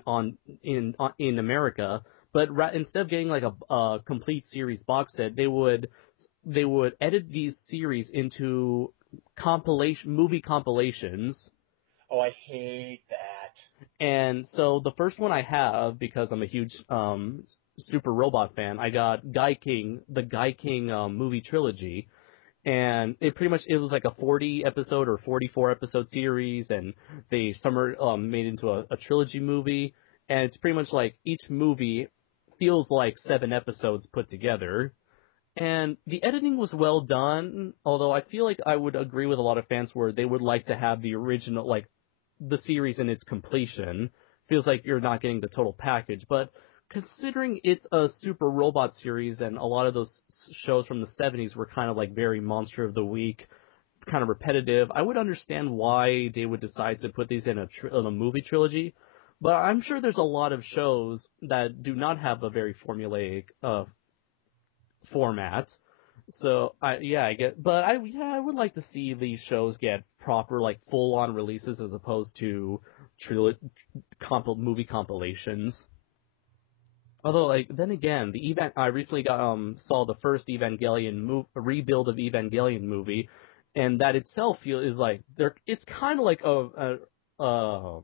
America, but instead of getting like a complete series box set, they would edit these series into movie compilations. Oh, I hate that. And so the first one I have, because I'm a huge Super Robot fan, I got the Guy King movie trilogy, and it was like a 40 episode or 44 episode series, and they made into a trilogy movie, and it's pretty much like each movie feels like 7 episodes put together. And the editing was well done, although I feel like I would agree with a lot of fans where they would like to have the original, like, the series in its completion. Feels like you're not getting the total package, but considering it's a Super Robot series and a lot of those shows from the 70s were kind of like very Monster of the Week, kind of repetitive, I would understand why they would decide to put these in a movie trilogy. But I'm sure there's a lot of shows that do not have a very formulaic format. So I would like to see these shows get proper, like, full-on releases as opposed to movie compilations. Although, like, then again, I recently saw the first rebuild of Evangelion movie, and that itself it's kind of like a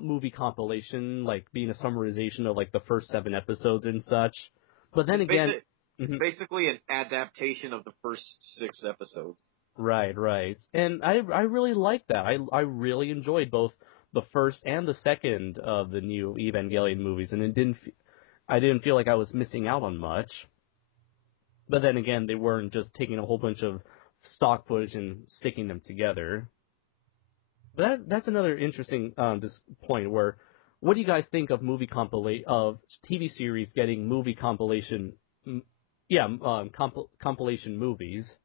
movie compilation, like being a summarization of like the first 7 episodes and such. But then it's basically an adaptation of the first 6 episodes. Right. And I really liked that. I really enjoyed both the first and the second of the new Evangelion movies, and I didn't feel like I was missing out on much. But then again, they weren't just taking a whole bunch of stock footage and sticking them together. But that's another interesting point where, what do you guys think of of TV series getting movie compilation? Compilation movies.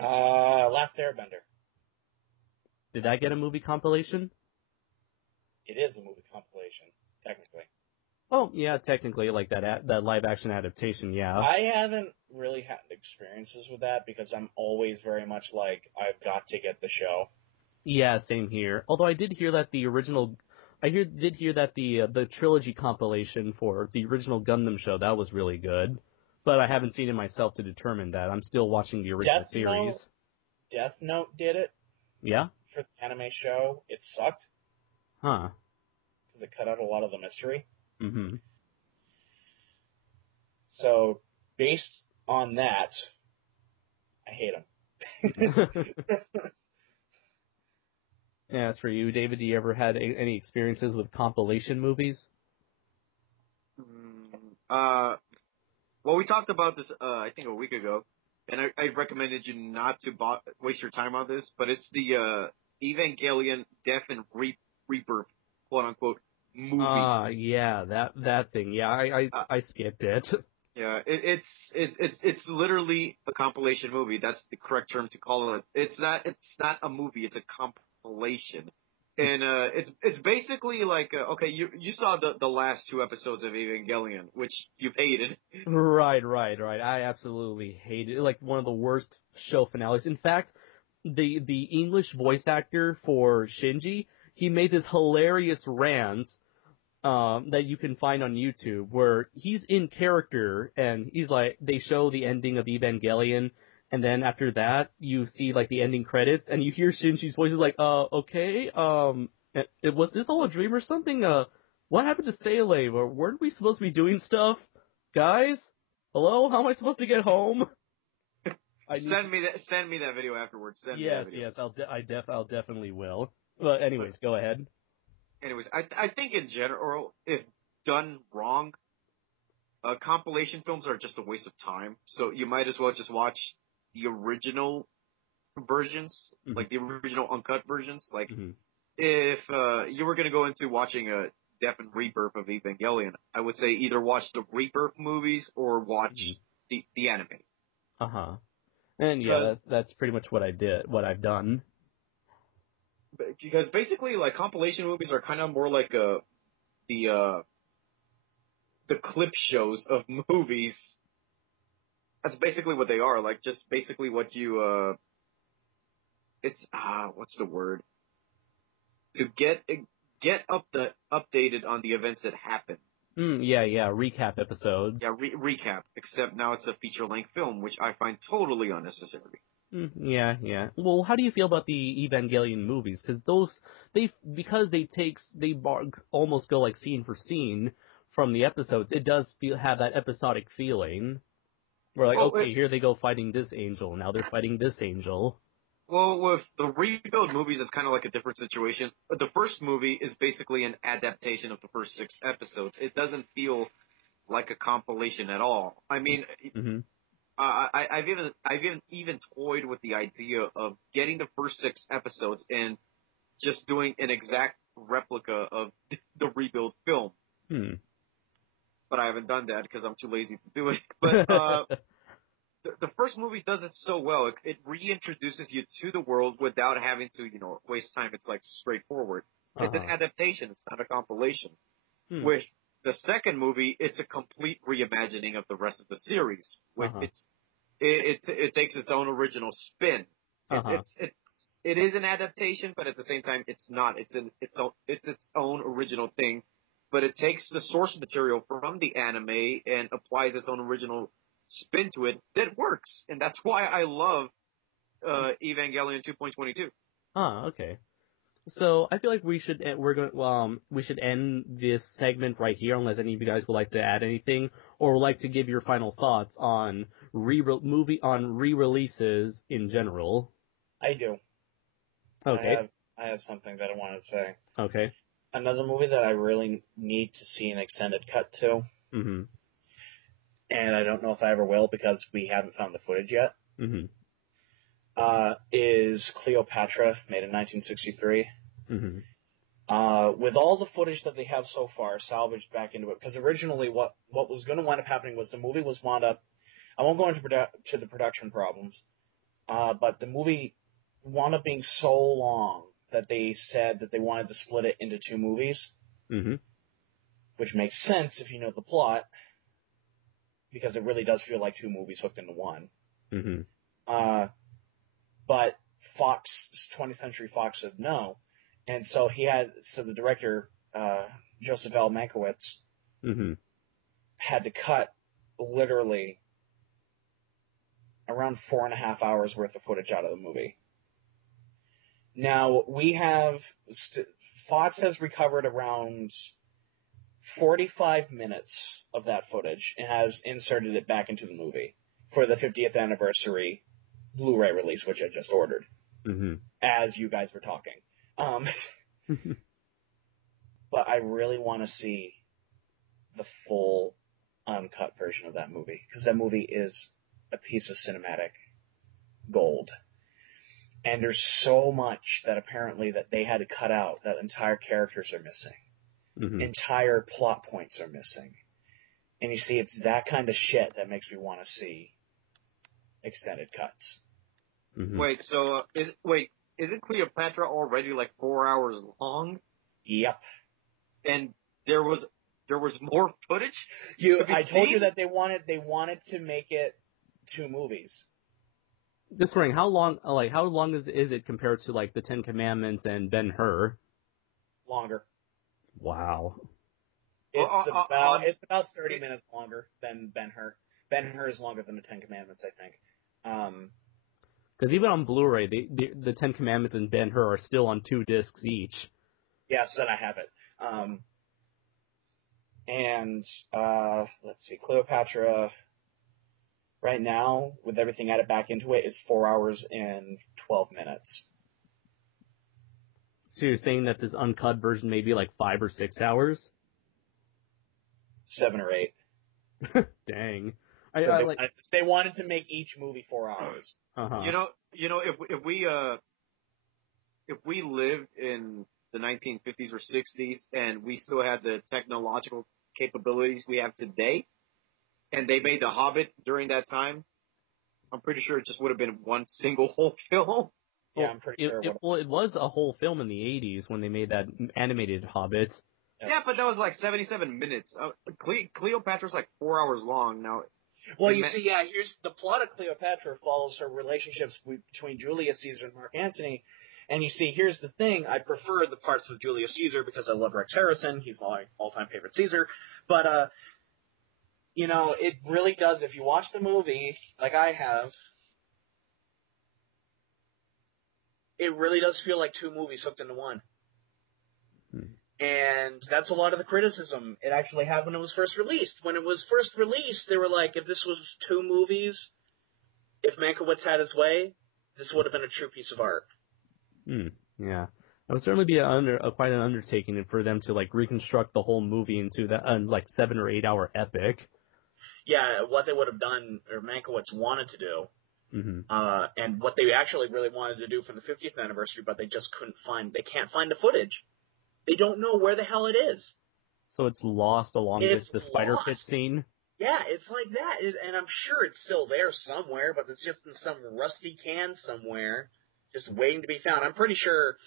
Last Airbender. Did that get a movie compilation? It is a movie compilation, technically. Oh, yeah, technically, like that live-action adaptation, yeah. I haven't really had experiences with that because I'm always very much like, I've got to get the show. Yeah, same here. Although I did hear that the trilogy compilation for the original Gundam show, that was really good. But I haven't seen it myself to determine that. I'm still watching the original series. Death Note did it. Yeah? For the anime show. It sucked. Huh. Because it cut out a lot of the mystery. Mm-hmm. So, based on that, I hate them. Yeah, as for you, David, do you ever had any experiences with compilation movies? Well, we talked about this, I think a week ago, and I recommended you not to waste your time on this, but it's the Evangelion Death and Rebirth, quote unquote, movie. Yeah, that thing. Yeah, I skipped it. Yeah, it's literally a compilation movie. That's the correct term to call it. It's not a movie. It's a compilation, and it's basically like okay, you saw the last 2 episodes of Evangelion, which you've hated. Right. I absolutely hated it. Like one of the worst show finales. In fact, the English voice actor for Shinji, he made this hilarious rant that you can find on YouTube where he's in character and he's like, they show the ending of Evangelion, and then after that you see like the ending credits and you hear Shinji's voice is like, okay, was this all a dream or something? What happened to Sele? Or weren't we supposed to be doing stuff? Guys? Hello? How am I supposed to get home? Send me that video afterwards. Yes, I'll definitely will. But anyways, go ahead. Anyways, I think in general, if done wrong, compilation films are just a waste of time. So you might as well just watch the original versions, like the original uncut versions. Like if you were going to go into watching a Death and Rebirth of Evangelion, I would say either watch the Rebirth movies or watch the anime. And yeah, that's pretty much what I've done. Because basically, like, compilation movies are kind of more like the clip shows of movies. That's basically what they are. Like, just basically what you it's what's the word? To get updated on the events that happen. Yeah, recap episodes. Yeah, recap. Except now it's a feature-length film, which I find totally unnecessary. Yeah. Well, how do you feel about the Evangelion movies? Because they almost go like scene for scene from the episodes. It does have that episodic feeling. We're like, okay, here they go fighting this angel. Now they're fighting this angel. Well, with the rebuild movies, it's kind of like a different situation. But the first movie is basically an adaptation of the first 6 episodes. It doesn't feel like a compilation at all. I mean, I've even toyed with the idea of getting the first 6 episodes and just doing an exact replica of the rebuild film. But I haven't done that because I'm too lazy to do it. But the first movie does it so well. It reintroduces you to the world without having to, waste time. It's like straightforward. It's an adaptation. It's not a compilation. With the second movie, it's a complete reimagining of the rest of the series. With it takes its own original spin. It is an adaptation, but at the same time, it's not. It's its own original thing. But it takes the source material from the anime and applies its own original spin to it that works, and that's why I love Evangelion 2.22. Okay. So I feel like we should end this segment right here, unless any of you guys would like to add anything or would like to give your final thoughts on re-releases in general. I do. Okay. I have something that I wanted to say. Okay. Another movie that I really need to see an extended cut to. And I don't know if I ever will because we haven't found the footage yet. Is Cleopatra, made in 1963. With all the footage that they have so far salvaged back into it, because originally what was going to wind up happening was the movie was wound up. I won't go into to the production problems, but the movie wound up being so long that they said that they wanted to split it into 2 movies, which makes sense if you know the plot. Because it really does feel like 2 movies hooked into one. But 20th Century Fox said no. And so the director, Joseph L. Mankiewicz, had to cut literally around 4.5 hours worth of footage out of the movie. Now, Fox has recovered around 45 minutes of that footage and has inserted it back into the movie for the 50th anniversary Blu-ray release, which I just ordered, as you guys were talking. But I really want to see the full uncut version of that movie, because that movie is a piece of cinematic gold. And there's so much that apparently that they had to cut out, that entire characters are missing. Mm-hmm. Entire plot points are missing. And you see, it's that kind of shit that makes me want to see extended cuts. Mm-hmm. Wait, so, isn't Cleopatra already like 4 hours long? Yep. And there was more footage? I told you that they wanted to make it 2 movies. Just wondering, how long is it compared to like the Ten Commandments and Ben-Hur? Longer. Wow. It's about 30 minutes longer than Ben-Hur. Ben-Hur is longer than the Ten Commandments, I think. Because even on Blu-ray, the Ten Commandments and Ben-Hur are still on 2 discs each. Yes, then I have it. Let's see, Cleopatra, right now, with everything added back into it, is 4 hours and 12 minutes. So you're saying that this uncut version may be like 5 or 6 hours? 7 or 8. Dang. They wanted to make each movie 4 hours. Uh-huh. You know, if we lived in the 1950s or 60s and we still had the technological capabilities we have today, and they made The Hobbit during that time, I'm pretty sure it just would have been one single whole film. Yeah, I'm pretty sure. It was a whole film in the 80s when they made that animated Hobbit. Yeah, but that was like 77 minutes. Cleopatra's like 4 hours long now. Well, you see, here's the plot of Cleopatra follows her relationships between Julius Caesar and Mark Antony. And you see, here's the thing. I prefer the parts of Julius Caesar because I love Rex Harrison. He's my all-time favorite Caesar. But, it really does. If you watch the movie, like I have, it really does feel like 2 movies hooked into one. And that's a lot of the criticism it actually had when it was first released. When it was first released, they were like, if this was 2 movies, if Mankiewicz had his way, this would have been a true piece of art. Yeah. It would certainly be quite an undertaking for them to like reconstruct the whole movie into that like 7 or 8 hour epic. Yeah, what they would have done, or Mankiewicz wanted to do, and what they actually really wanted to do for the 50th anniversary, but they just they can't find the footage. They don't know where the hell it is. So it's lost along with the spider pit scene? Yeah, it's like that. And I'm sure it's still there somewhere, but it's just in some rusty can somewhere, just waiting to be found. I'm pretty sure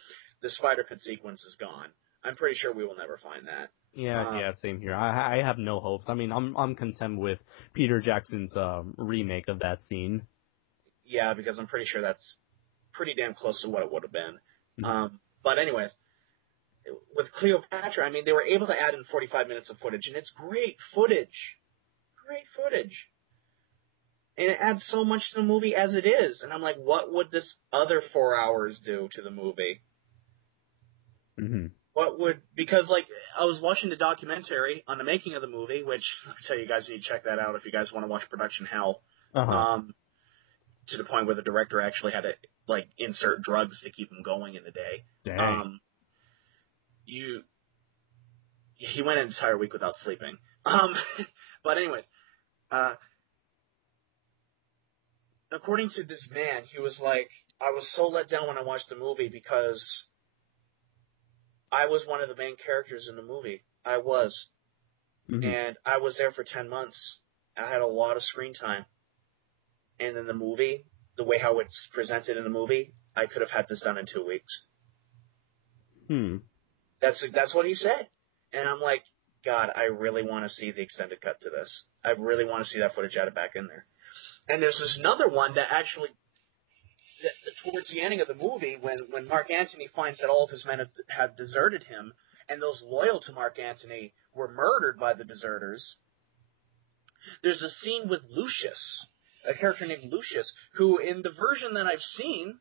the spider pit sequence is gone. I'm pretty sure we will never find that. Yeah, same here. I have no hopes. I mean, I'm content with Peter Jackson's remake of that scene. Yeah, because I'm pretty sure that's pretty damn close to what it would have been. But anyways, with Cleopatra, I mean, they were able to add in 45 minutes of footage, and it's great footage. Great footage. And it adds so much to the movie as it is. And I'm like, what would this other 4 hours do to the movie? Because, like, I was watching the documentary on the making of the movie, which I tell you guys, you need to check that out if you guys want to watch production hell. To the point where the director actually had to, like, insert drugs to keep him going in the day. Dang. He went an entire week without sleeping. But anyways, according to this man, he was like, I was so let down when I watched the movie because I was one of the main characters in the movie. I was. And I was there for 10 months. I had a lot of screen time. And in the movie, the way how it's presented in the movie, I could have had this done in 2 weeks. That's what he said. And I'm like, God, I really want to see the extended cut to this. I really want to see that footage added back in there. And there's this another one that actually, towards the ending of the movie, when Mark Antony finds that all of his men have deserted him, and those loyal to Mark Antony were murdered by the deserters, there's a scene with Lucius, a character named Lucius, who in the version that I've seen,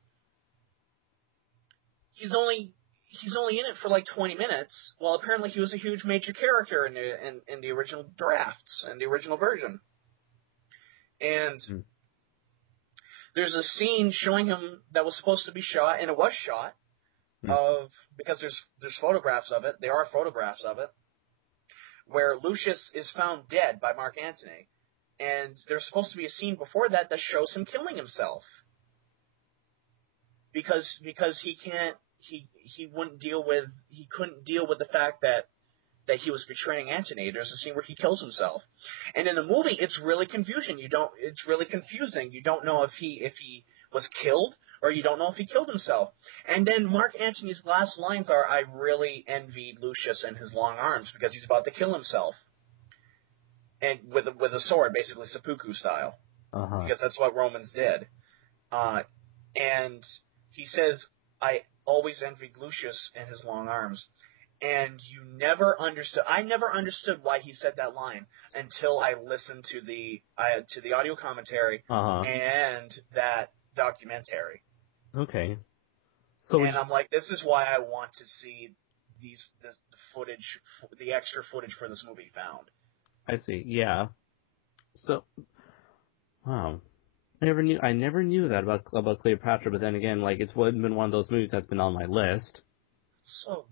he's only in it for like 20 minutes, while apparently he was a huge major character in the original drafts, and the original version. And there's a scene showing him that was supposed to be shot, and it was shot, of, because there's photographs of it, there are photographs of it, where Lucius is found dead by Mark Antony. And there's supposed to be a scene before that shows him killing himself. Because he couldn't deal with the fact that he was betraying Antony. There's a scene where he kills himself. And in the movie, it's really confusing. It's really confusing. You don't know if he was killed, or you don't know if he killed himself. And then Mark Antony's last lines are, "I really envied Lucius and his long arms because he's about to kill himself." And with a sword, basically seppuku style. Because that's what Romans did. And he says, "I always envied Lucius and his long arms." And I never understood why he said that line until I listened to the audio commentary and that documentary. Okay. And I'm like, this is why I want to see the footage, the extra footage for this movie found. I see. Yeah. So, wow. I never knew that about Cleopatra, but then again, like, it's been one of those movies that's been on my list. So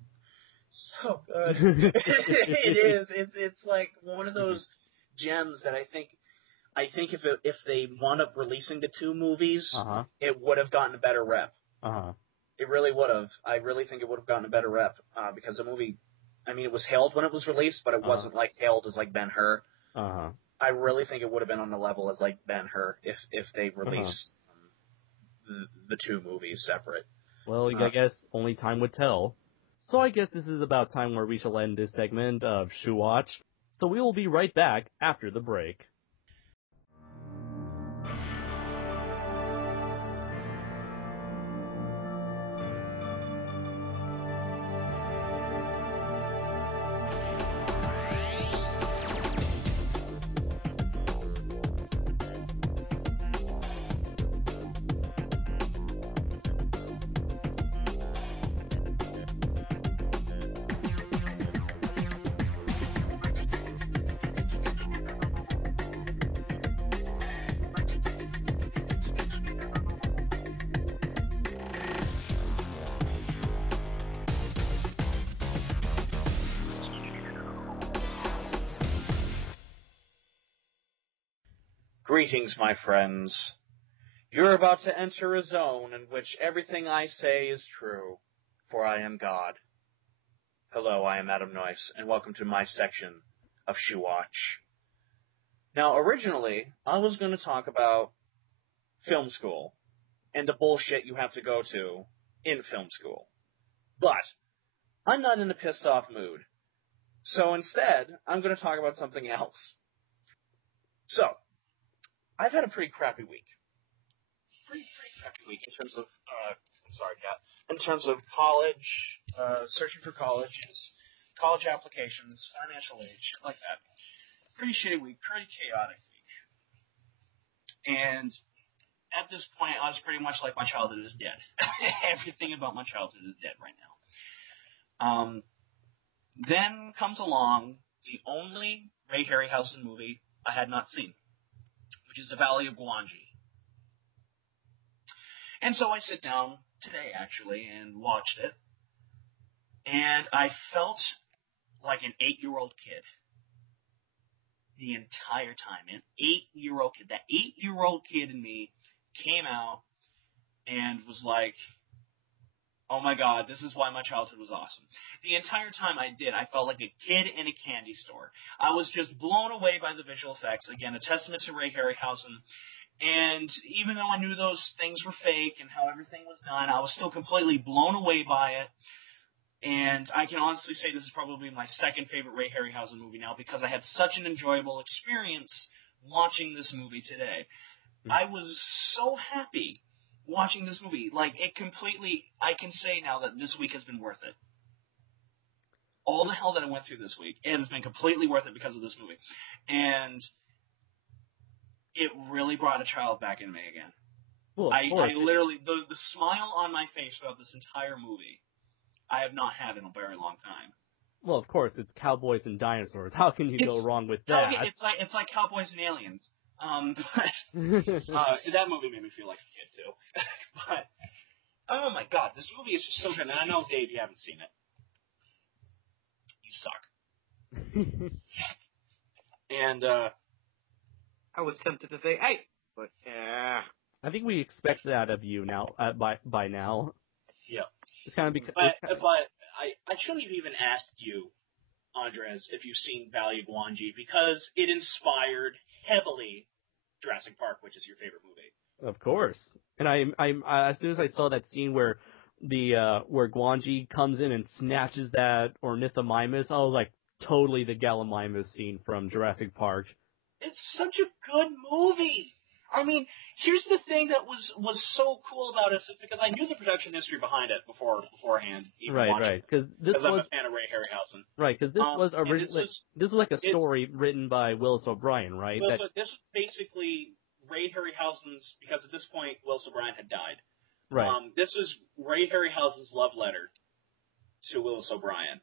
good. It is. It's like one of those gems that I think if they wound up releasing the two movies, it would have gotten a better rep. It really would have. I really think it would have gotten a better rep because the movie, I mean, it was hailed when it was released, but it wasn't like hailed as like Ben-Hur. I really think it would have been on the level as like Ben-Hur if they released the two movies separate. Well, I guess only time would tell. So I guess this is about time where we shall end this segment of Shuwatch. So we will be right back after the break. Greetings, my friends. You're about to enter a zone in which everything I say is true, for I am God. Hello, I am Adam Noyes, and welcome to my section of Shuwatch. Now, originally, I was going to talk about film school and the bullshit you have to go to in film school. But I'm not in a pissed off mood. So instead, I'm going to talk about something else. So, I've had a pretty crappy week. Pretty crappy week in terms of, in terms of college, searching for colleges, college applications, financial aid, shit like that. Pretty shitty week, pretty chaotic week. And at this point, I was pretty much like my childhood is dead. Everything about my childhood is dead right now. Then comes along the only Ray Harryhausen movie I had not seen, which is The Valley of Gwangi. And so I sit down today, actually, and watched it, and I felt like an 8-year-old kid the entire time. An 8-year-old kid. That 8-year-old kid in me came out and was like, oh my god, this is why my childhood was awesome. The entire time I felt like a kid in a candy store. I was just blown away by the visual effects. Again, a testament to Ray Harryhausen. And even though I knew those things were fake and how everything was done, I was still completely blown away by it. And I can honestly say this is probably my second favorite Ray Harryhausen movie now because I had such an enjoyable experience watching this movie today. I was so happy watching this movie. Like, it completely, I can say now that this week has been worth it. All the hell that I went through this week, it has been completely worth it because of this movie. And it really brought a child back in me again. Well, I literally, the smile on my face throughout this entire movie, I have not had in a very long time. Well, of course, it's cowboys and dinosaurs. How can you go wrong with that? It's like Cowboys and Aliens. But that movie made me feel like a kid too. Oh my god, this movie is just so good. And I know, Dave, you haven't seen it. You suck. And, I was tempted to say, hey, but, I think we expect that of you now, by now. Yeah. It's kind of because... But I shouldn't have even asked you, Andres, if you've seen Valley of Gwangi, because it inspired heavily Jurassic Park, which is your favorite movie. Of course. And I as soon as I saw that scene where where Gwangi comes in and snatches that Ornithomimus, I was like, totally the Gallimimus scene from Jurassic Park. It's such a good movie. I mean, here's the thing that was so cool about it, is because I knew the production history behind it beforehand. Right. Because I'm a fan of Ray Harryhausen. Right, because this was originally this was like a story written by Willis O'Brien, right? Well, so this was basically Ray Harryhausen's, because at this point Willis O'Brien had died. Right. This was Ray Harryhausen's love letter to Willis O'Brien.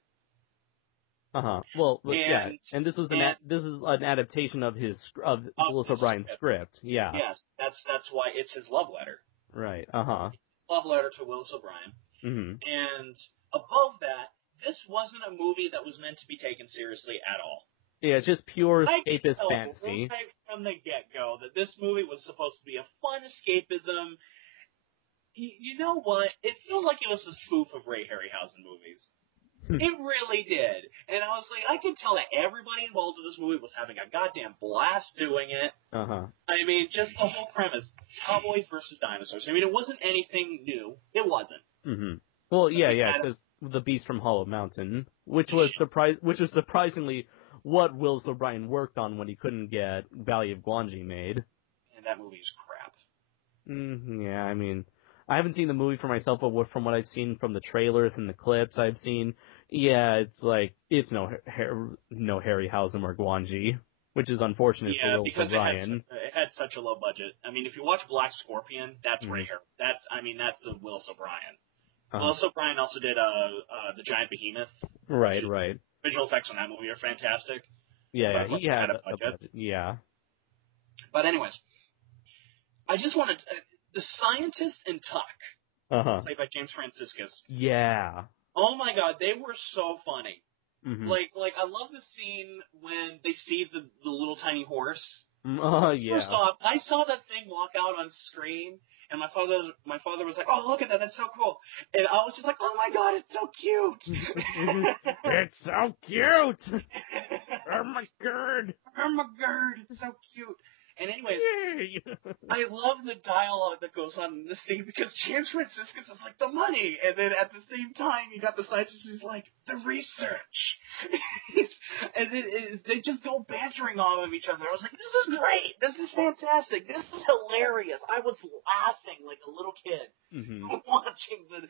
Well, yeah, and this is an adaptation of Willis O'Brien's script. Yeah. Yes, that's why it's his love letter. Right. It's his love letter to Willis O'Brien. Mm-hmm. And above that, this wasn't a movie that was meant to be taken seriously at all. Yeah, it's just pure escapist fantasy. Right from the get-go that this movie was supposed to be a fun escapism. You know what? It feels like it was a spoof of Ray Harryhausen movies. It really did. And I was like, I could tell that everybody involved in this movie was having a goddamn blast doing it. I mean, just the whole premise. Cowboys versus dinosaurs. I mean, it wasn't anything new. It wasn't. Mm-hmm. Well, yeah, because the Beast from Hollow Mountain, which was surprisingly what Willis O'Brien worked on when he couldn't get Valley of Gwangi made. And that movie's crap. Yeah, I mean, I haven't seen the movie for myself, but from what I've seen from the trailers and the clips I've seen, yeah, it's like, it's no Harryhausen or Gwangi, which is unfortunate for Willis O'Brien. It had such a low budget. I mean, if you watch Black Scorpion, that's Ray Harryhausen. That's a Willis O'Brien. Willis O'Brien also did The Giant Behemoth. Right. Visual effects on that movie are fantastic. Yeah, he had a budget. Yeah. But anyways, I just wanted the scientist in Tuck, played by James Franciscus. Yeah. Oh my god, they were so funny. Mm-hmm. Like I love the scene when they see the little tiny horse. Yeah. First off, I saw that thing walk out on screen, and my father was like, "Oh, look at that, that's so cool." And I was just like, "Oh my god, it's so cute!" It's so cute. Oh my god, it's so cute. And anyways, I love the dialogue that goes on in this scene, because James Franciscus is like, the money, and then at the same time you got the scientist who's like, the research. And then they just go bantering off of each other. I was like, this is great, this is fantastic, this is hilarious. I was laughing like a little kid, watching the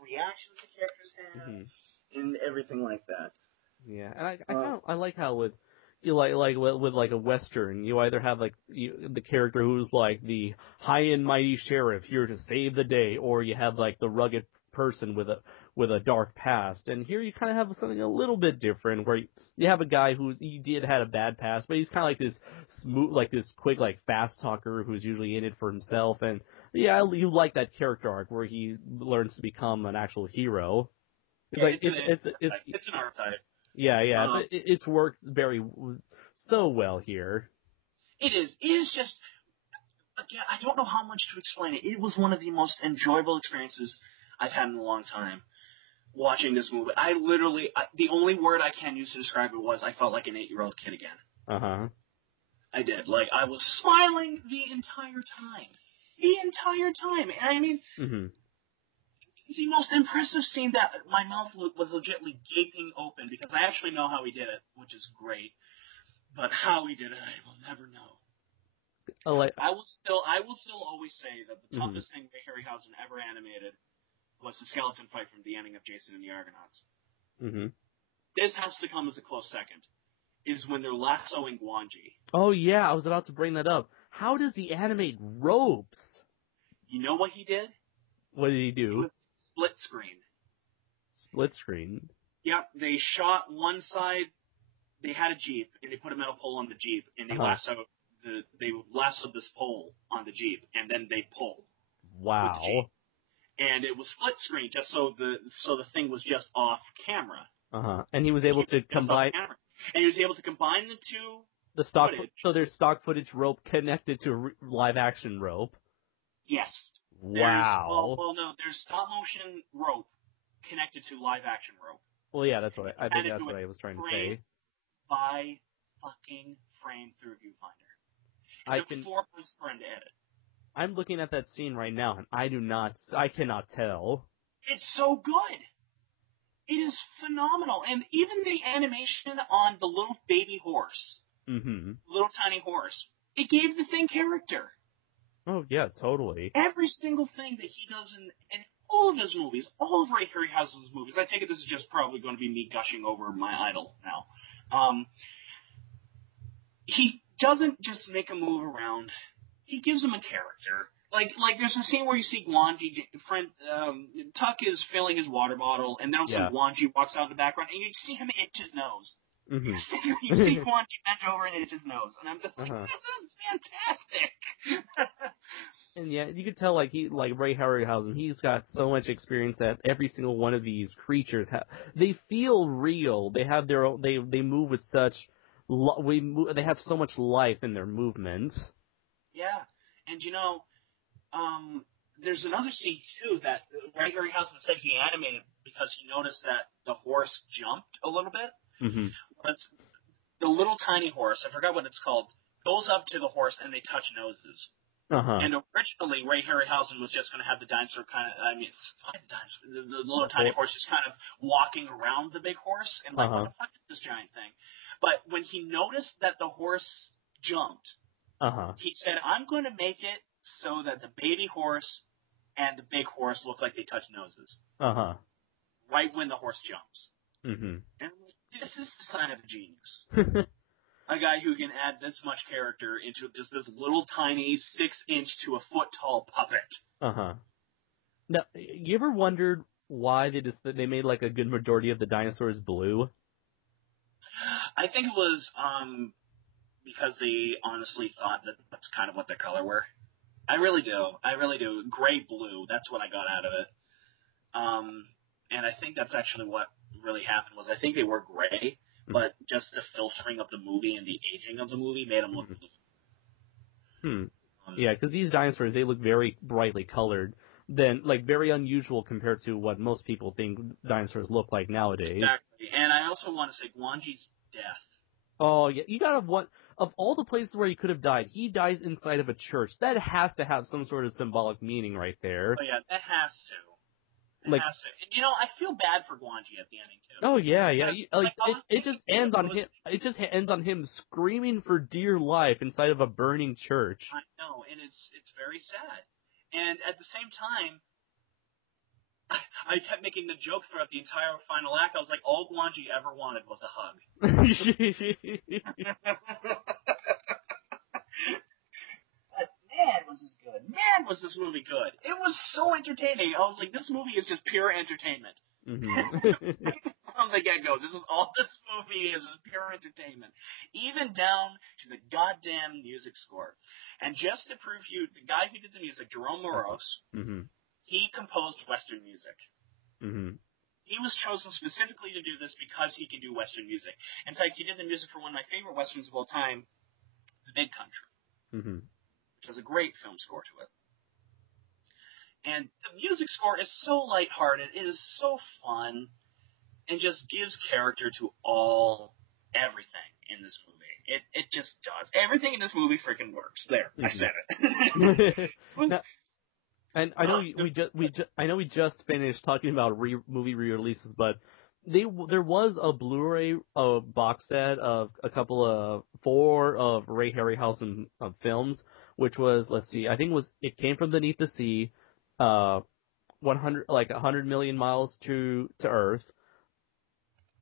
reactions the characters have, and everything like that. Yeah, and I like how with with a Western, you either have the character who's like the high and mighty sheriff here to save the day, or you have like the rugged person with a dark past. And here you kind of have something a little bit different, where you have a guy had a bad past, but he's kind of like this smooth, like this quick, like fast talker who's usually in it for himself. And yeah, you like that character arc where he learns to become an actual hero. It's an archetype. Yeah, but it's worked so well here. It is. It is just, again, I don't know how much to explain it. It was one of the most enjoyable experiences I've had in a long time watching this movie. The only word I can use to describe it was I felt like an 8-year-old kid again. I did. Like, I was smiling the entire time. And I mean, the most impressive scene that my mouth was legitimately gaping open, because I actually know how he did it, which is great. But how he did it, I will never know. I will still always say that the toughest thing Ray Harryhausen ever animated was the skeleton fight from the ending of Jason and the Argonauts. This has to come as a close second. Is when they're lassoing Gwangi. Oh yeah, I was about to bring that up. How does he animate ropes? You know what he did? What did he do? Split screen. Split screen? Yep, they shot one side. They had a Jeep, and they put a metal pole on the Jeep, and they lassoed this pole on the Jeep, and then they pulled. Wow. and it was split screen, just so the thing was just off camera. And he was able to combine. And he was able to combine the two. The stock. Footage. So there's stock footage rope connected to a live action rope. Yes. Wow. There's stop motion rope connected to live action rope. Well, yeah, that's what I think that's what I was trying to say. By fucking frame through viewfinder. It took 4 months for him to edit. I'm looking at that scene right now, and I cannot tell. It's so good. It is phenomenal. And even the animation on the little baby horse, little tiny horse, it gave the thing character. Oh, yeah, totally. Every single thing that he does in all of his movies, all of Ray Harryhausen's movies, I take it this is just probably going to be me gushing over my idol now. He doesn't just make a move around. He gives him a character. Like there's a scene where you see Gwangi, Tuck is filling his water bottle, and then also Gwangi walks out in the background, and you see him itch his nose. You see Gwangi bent over and itch his nose, and I'm just like, this is fantastic. And yeah, you could tell like Ray Harryhausen, he's got so much experience that every single one of these creatures they feel real. They have their own, they move with such they have so much life in their movements. Yeah, and there's another scene too that Ray Harryhausen said he animated because he noticed that the horse jumped a little bit. But the little tiny horse, I forgot what it's called, goes up to the horse and they touch noses. And originally, Ray Harryhausen was just going to have the dinosaur the little tiny horse just kind of walking around the big horse and like, what the fuck is this giant thing? But when he noticed that the horse jumped, he said, I'm going to make it so that the baby horse and the big horse look like they touch noses. Right when the horse jumps. And I'm like, this is the sign of a genius. A guy who can add this much character into just this little tiny 6-inch to a foot tall puppet. Now, you ever wondered why they made like a good majority of the dinosaurs blue? I think it was because they honestly thought that that's kind of what their color were. I really do. Gray blue. That's what I got out of it. And I think that's actually what really happened was I think they were gray. But just the filtering of the movie and the aging of the movie made them look blue. Yeah, because these dinosaurs, they look very brightly colored. Very unusual compared to what most people think dinosaurs look like nowadays. Exactly. And I also want to say Gwangi's death. Oh, yeah. You gotta of all the places where he could have died, he dies inside of a church. That has to have some sort of symbolic meaning right there. Oh, yeah, that has to. And I feel bad for Gwangi at the ending too. Oh yeah. It just ends on him. It just ends on him screaming for dear life inside of a burning church. I know, and it's very sad. And at the same time, I kept making the joke throughout the entire final act. I was like, all Gwangi ever wanted was a hug. Man, was this good. Man, was this movie good. It was so entertaining. I was like, this movie is just pure entertainment. From the get-go, this movie is pure entertainment. Even down to the goddamn music score. And just to prove you, the guy who did the music, Jerome Moros, he composed Western music. He was chosen specifically to do this because he can do Western music. In fact, he did the music for one of my favorite Westerns of all time, The Big Country. Which has a great film score to it. And the music score is so lighthearted, it is so fun, and just gives character to everything in this movie. It just does. Everything in this movie freaking works. There, I said it. And I know I know we just finished talking about movie re-releases, but there was a Blu-ray box set of four of Ray Harryhausen films, which was, let's see, I think it came from Beneath the Sea, 100 million miles to Earth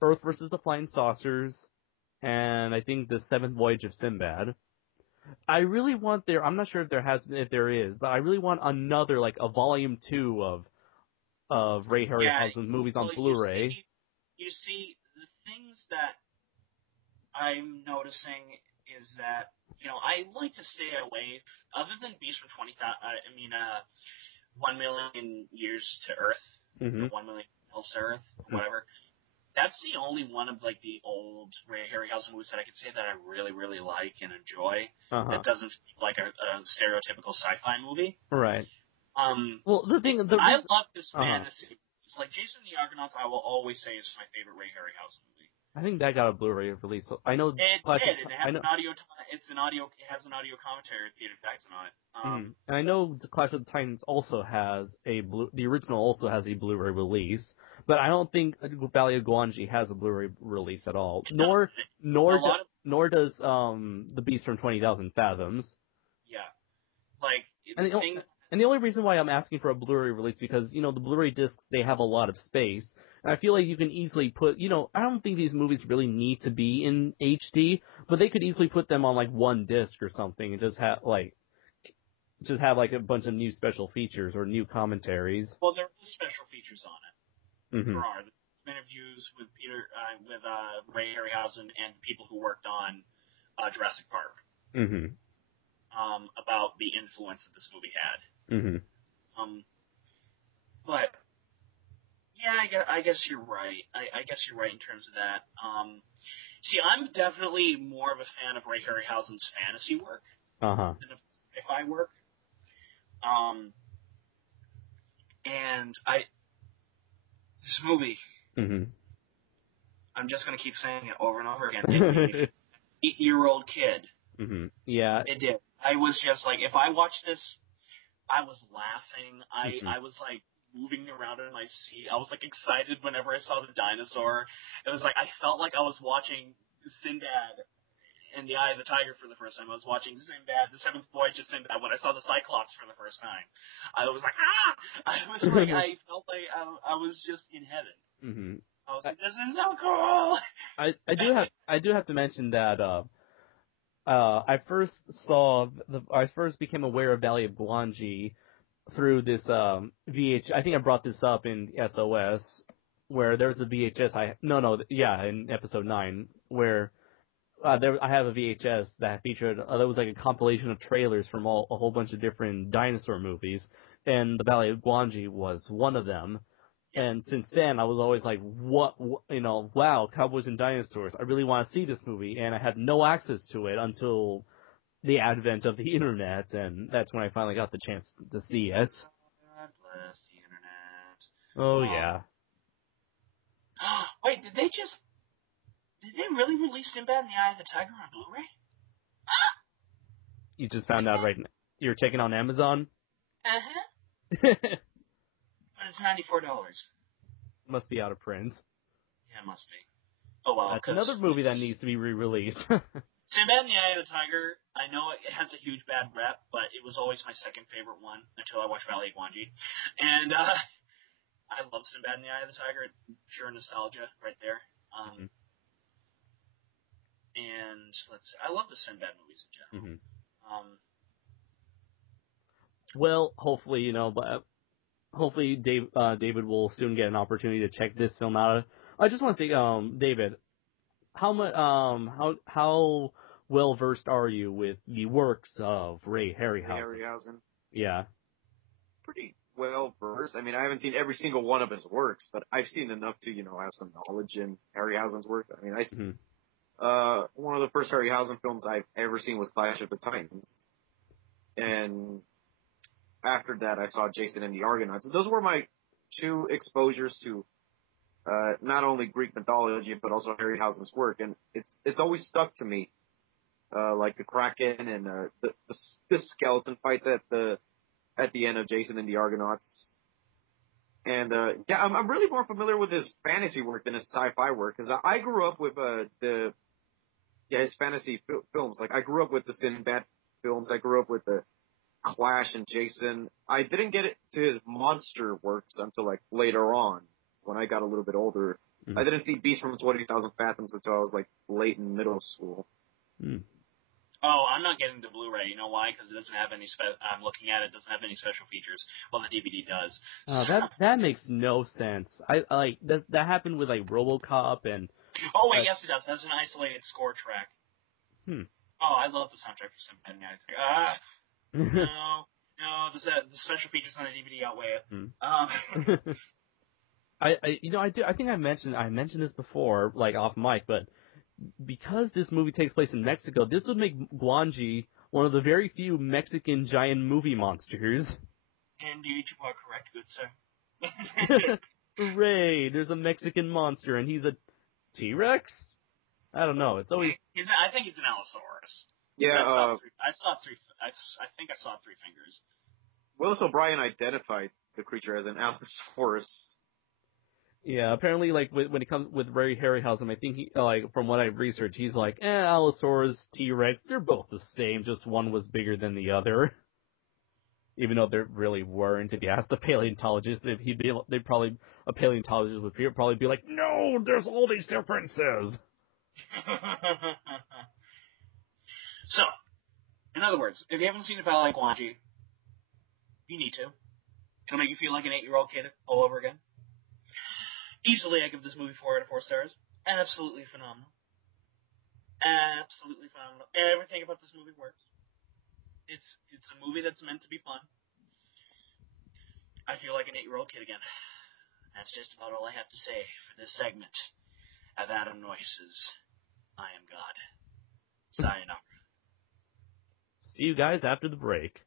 versus the Flying Saucers, and I think the Seventh Voyage of Sinbad. I really want I'm not sure if there is, but I really want another, like a volume 2 of Ray Harryhausen movies on Blu-ray. You see, the things that I'm noticing is that, I like to stay away, other than Beast from 1 million years to Earth, Mm-hmm. 1 million miles to Earth, or whatever. That's the only one of like the old Ray Harryhausen movies that I could say that I really, really like and enjoy. That doesn't feel like a stereotypical sci-fi movie. Right. Well, I love this fantasy. It's like Jason and the Argonauts. I will always say is my favorite Ray Harryhausen movie. I think that got a Blu-ray release. So I know it did. It has an audio. It has an audio commentary with Peter Jackson on it. And I know Clash of the Titans also has the original also has a Blu-ray release, but I don't think Valley of Gwangi has a Blu-ray release at all. Nor does The Beast from 20,000 Fathoms. Yeah, like And the only reason why I'm asking for a Blu-ray release because, the Blu-ray discs, they have a lot of space. And I feel like you can easily put, I don't think these movies really need to be in HD, but they could easily put them on, like, one disc or something and just have a bunch of new special features or new commentaries. Well, there are special features on it. Mm-hmm. There are. Interviews with Ray Harryhausen and people who worked on Jurassic Park. Mm-hmm. About the influence that this movie had. Mm-hmm. But yeah, I guess you're right. I guess you're right in terms of that. See, I'm definitely more of a fan of Ray Harryhausen's fantasy work than of sci-fi work. And this movie, I'm just gonna keep saying it over and over again. It made an 8-year-old kid. Mm-hmm. Yeah, it did. I was just like, if I watched this, I was laughing. I was like moving around in my seat. I was like excited whenever I saw the dinosaur. It was like I felt like I was watching Sinbad and the Eye of the Tiger for the first time. I was watching Sinbad, the Seventh Voyage of Sinbad, when I saw the Cyclops for the first time. I was like, ah! I was like, I felt like I was just in heaven. Mm-hmm. I was like, this is so cool. I do have to mention that I first became aware of Valley of Gwangi through this VH. I think I brought this up in SOS, where there's a VHS. In episode 9, where I have a VHS that featured that was like a compilation of trailers from a whole bunch of different dinosaur movies, and the Valley of Gwangi was one of them. And since then, I was always like, wow, Cowboys and Dinosaurs. I really want to see this movie. And I had no access to it until the advent of the internet, and that's when I finally got the chance to see it. God bless the internet. Oh, yeah. Wait, did they really release Sinbad and the Eye of the Tiger on Blu-ray? You just found out right now. You're checking on Amazon? Uh-huh. But it's $94. Must be out of print. Yeah, it must be. Oh, well. That's another movie that needs to be re-released. Sinbad and the Eye of the Tiger, I know it has a huge bad rep, but it was always my second favorite one until I watched Valley of Gwangi. And I love Sinbad and the Eye of the Tiger. Pure nostalgia right there. And I love the Sinbad movies in general. Well, hopefully, hopefully David will soon get an opportunity to check this film out. I just want to say, David, how well versed are you with the works of Ray Harryhausen? Yeah. Pretty well versed. I mean, I haven't seen every single one of his works, but I've seen enough to, have some knowledge in Harryhausen's work. I mean, one of the first Harryhausen films I've ever seen was Clash of the Titans. And after that, I saw Jason and the Argonauts. Those were my two exposures to not only Greek mythology, but also Harryhausen's work. And it's always stuck to me, like the Kraken and the skeleton fights at the end of Jason and the Argonauts. And I'm really more familiar with his fantasy work than his sci-fi work, because I grew up with his fantasy films. Like, I grew up with the Sinbad films. I grew up with the Clash and Jason. I didn't get it to his monster works until like later on, when I got a little bit older. I didn't see Beast from 20,000 Fathoms until I was like late in middle school. Oh, I'm not getting the Blu-ray. You know why? Because it doesn't have any. I'm looking at it. Doesn't have any special features. Well, the DVD does. That makes no sense. That happened with like RoboCop and. Oh wait, yes it does. That's an isolated score track. Oh, I love the soundtrack for Sinbad. No, the special features on the DVD outweigh it. I think I mentioned this before, like off mic, but because this movie takes place in Mexico, this would make Gwangi one of the very few Mexican giant movie monsters. Indeed, you are correct, good sir. Hooray! There's a Mexican monster, and he's a T-Rex? I don't know. It's always. I think he's an Allosaurus. Yeah. I saw three. I think I saw three fingers. Willis O'Brien identified the creature as an Allosaurus. Yeah, apparently, like when it comes with Ray Harryhausen, I think he, like from what I've researched, he's like, Allosaurus, T-Rex, they're both the same. Just one was bigger than the other. Even though there really weren't. If you asked a paleontologist, a paleontologist would probably be like, no, there's all these differences. So, in other words, if you haven't seen a fella like Gwangi, you need to. It'll make you feel like an 8-year-old kid all over again. Easily, I give this movie 4 out of 4 stars. Absolutely phenomenal. Absolutely phenomenal. Everything about this movie works. It's a movie that's meant to be fun. I feel like an 8-year-old kid again. That's just about all I have to say for this segment of Adam Noyes' I Am God. Sayonara. See you guys after the break.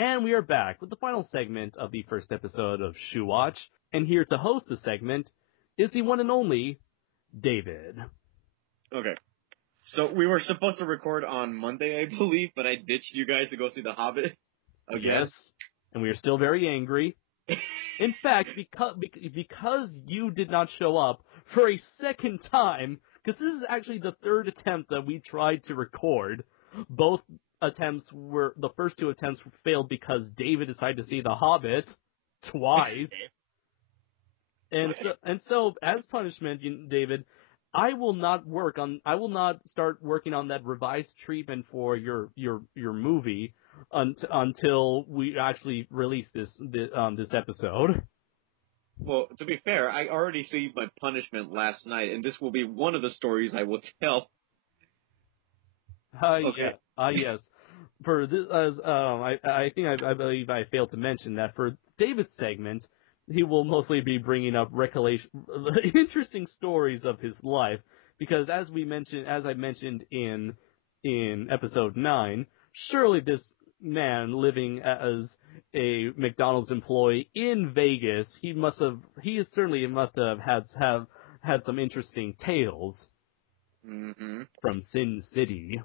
And we are back with the final segment of the first episode of Shuwatch. And here to host the segment is the one and only David. Okay. So we were supposed to record on Monday, I believe, but I ditched you guys to go see The Hobbit again. Yes, and we are still very angry. In fact, because you did not show up for a second time, because this is actually the third attempt that we tried to record, both the first two attempts failed because David decided to see The Hobbit twice. And so as punishment, David, I will not start working on that revised treatment for your movie until we actually release this episode. Well, to be fair, I already received my punishment last night, and this will be one of the stories I will tell. Okay. Yes. For this, I believe I failed to mention that for David's segment, he will mostly be bringing up interesting stories of his life, because as I mentioned in episode 9, surely this man living as a McDonald's employee in Vegas, he must have had some interesting tales from Sin City.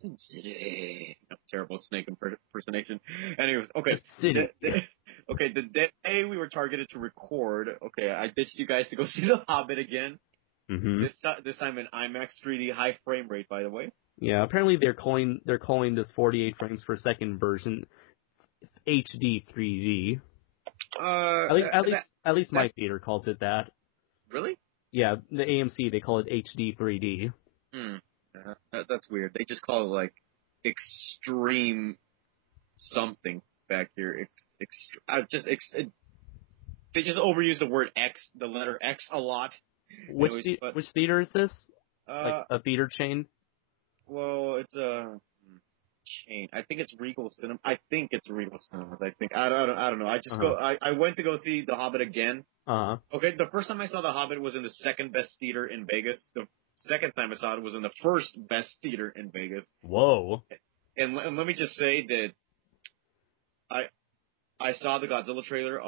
Sin City. Oh, terrible snake impersonation. Anyways, okay. The day we were targeted to record, okay, I ditched you guys to go see The Hobbit again. Mm-hmm. This time in IMAX 3D high frame rate, by the way. Yeah, apparently they're calling this 48 frames per second version HD 3D. At least my theater calls it that. Really? Yeah, the AMC, they call it HD 3D. That's weird. They just call it, like, extreme something back here. They just overuse the word X, the letter X, a lot. Which theater is this? Like a theater chain? Well, it's a chain. I think it's Regal Cinema. I think it's Regal Cinemas. I don't know. I went to go see The Hobbit again. Okay, the first time I saw The Hobbit was in the second best theater in Vegas. The second time I saw it was in the first best theater in Vegas. Whoa. And let me just say that I saw the Godzilla trailer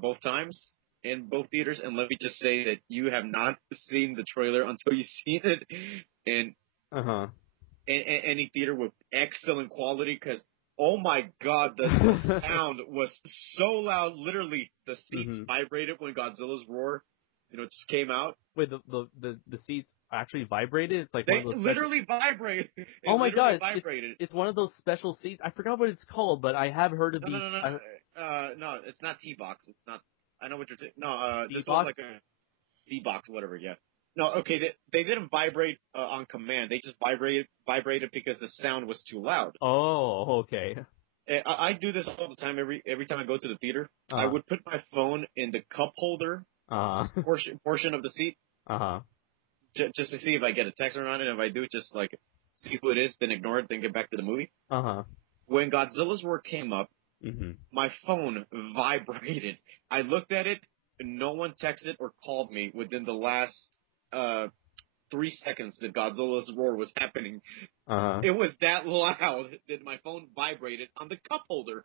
both times in both theaters, and let me just say that you have not seen the trailer until you've seen it in any theater with excellent quality, because, oh my god, the sound was so loud, literally, the seats vibrated when Godzilla's roar, just came out. Wait, the seats actually vibrated? It's like they one of those literally vibrated. Oh my god, it's one of those special seats. I forgot what it's called, but I have heard of these. No, it's not T-Box. It's not. I know what you're saying. No, this was like a D-Box, whatever. Yeah. No, okay. They didn't vibrate on command. They just vibrated because the sound was too loud. Oh, okay. I do this all the time. Every time I go to the theater, I would put my phone in the cup holder portion of the seat. Just to see if I get a text or not, and if I do, just like see who it is, then ignore it, then get back to the movie. When Godzilla's roar came up, my phone vibrated. I looked at it, and no one texted or called me within the last 3 seconds that Godzilla's roar was happening. It was that loud that my phone vibrated on the cup holder.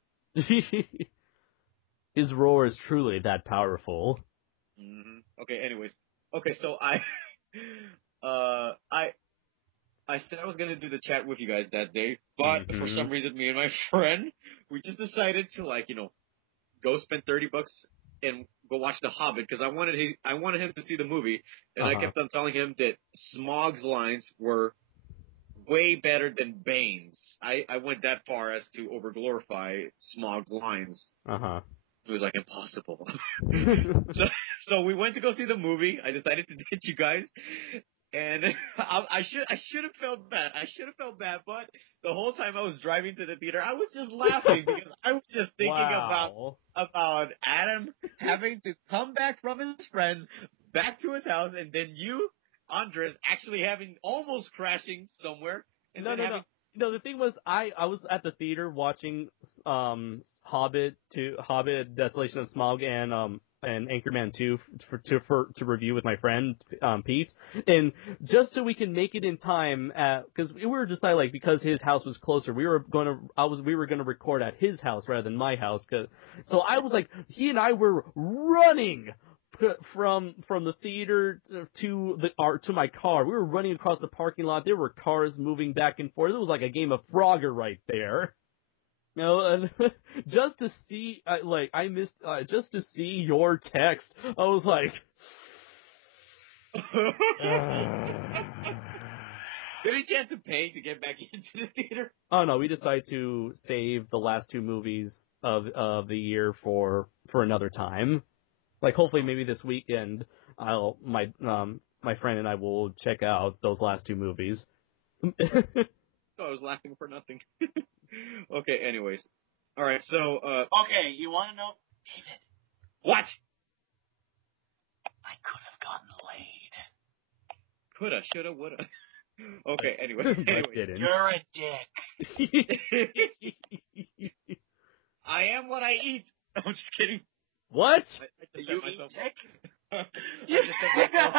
His roar is truly that powerful. Okay, anyways. Okay, so I said I was going to do the chat with you guys that day, but for some reason, me and my friend, we just decided to, go spend $30 and go watch The Hobbit, because I wanted him to see the movie, and I kept on telling him that Smaug's lines were way better than Bane's. I went that far as to overglorify Smaug's lines. It was impossible. So we went to go see the movie. I decided to ditch you guys. And I should have felt bad. But the whole time I was driving to the theater, I was just laughing because I was just thinking about Adam having to come back from his friends back to his house, and then you, Andres, actually almost crashing somewhere. And No, the thing was, I was at the theater watching Hobbit, Desolation of Smaug, and Anchorman 2 to review with my friend Pete, and just so we can make it in time, because we were deciding because his house was closer, we were gonna record at his house rather than my house, so I was he and I were running from the theater to my car. We were running across the parking lot. There were cars moving back and forth. It was like a game of Frogger right there. And just to see, I missed, just to see your text, I was like, Didn't you have to pay to get back into the theater? Oh no, we decided to save the last two movies of the year for another time. Hopefully maybe this weekend my friend and I will check out those last two movies. So I was laughing for nothing. Okay, anyways. Alright, so okay, you wanna know, David? What? I could have gotten laid. Coulda, shoulda, woulda. Okay, anyways. You're a dick. I am what I eat. I'm just kidding. What? I just set myself dick? I just set myself.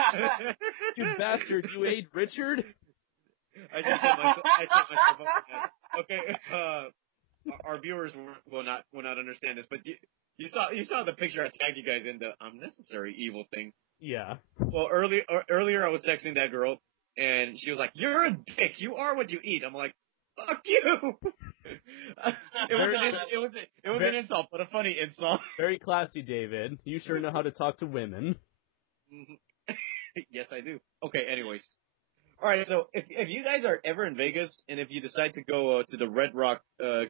You bastard, you ate Richard? I set myself up for that. Okay, our viewers will not understand this, but you saw the picture I tagged you guys in, the unnecessary evil thing. Yeah. Well, earlier I was texting that girl, and she was like, "You're a dick. You are what you eat." I'm like, "Fuck you." It was an insult, but a funny insult. Very classy, David. You sure know how to talk to women. Yes, I do. Okay, anyways. Alright, so if you guys are ever in Vegas, and if you decide to go to the Red Rock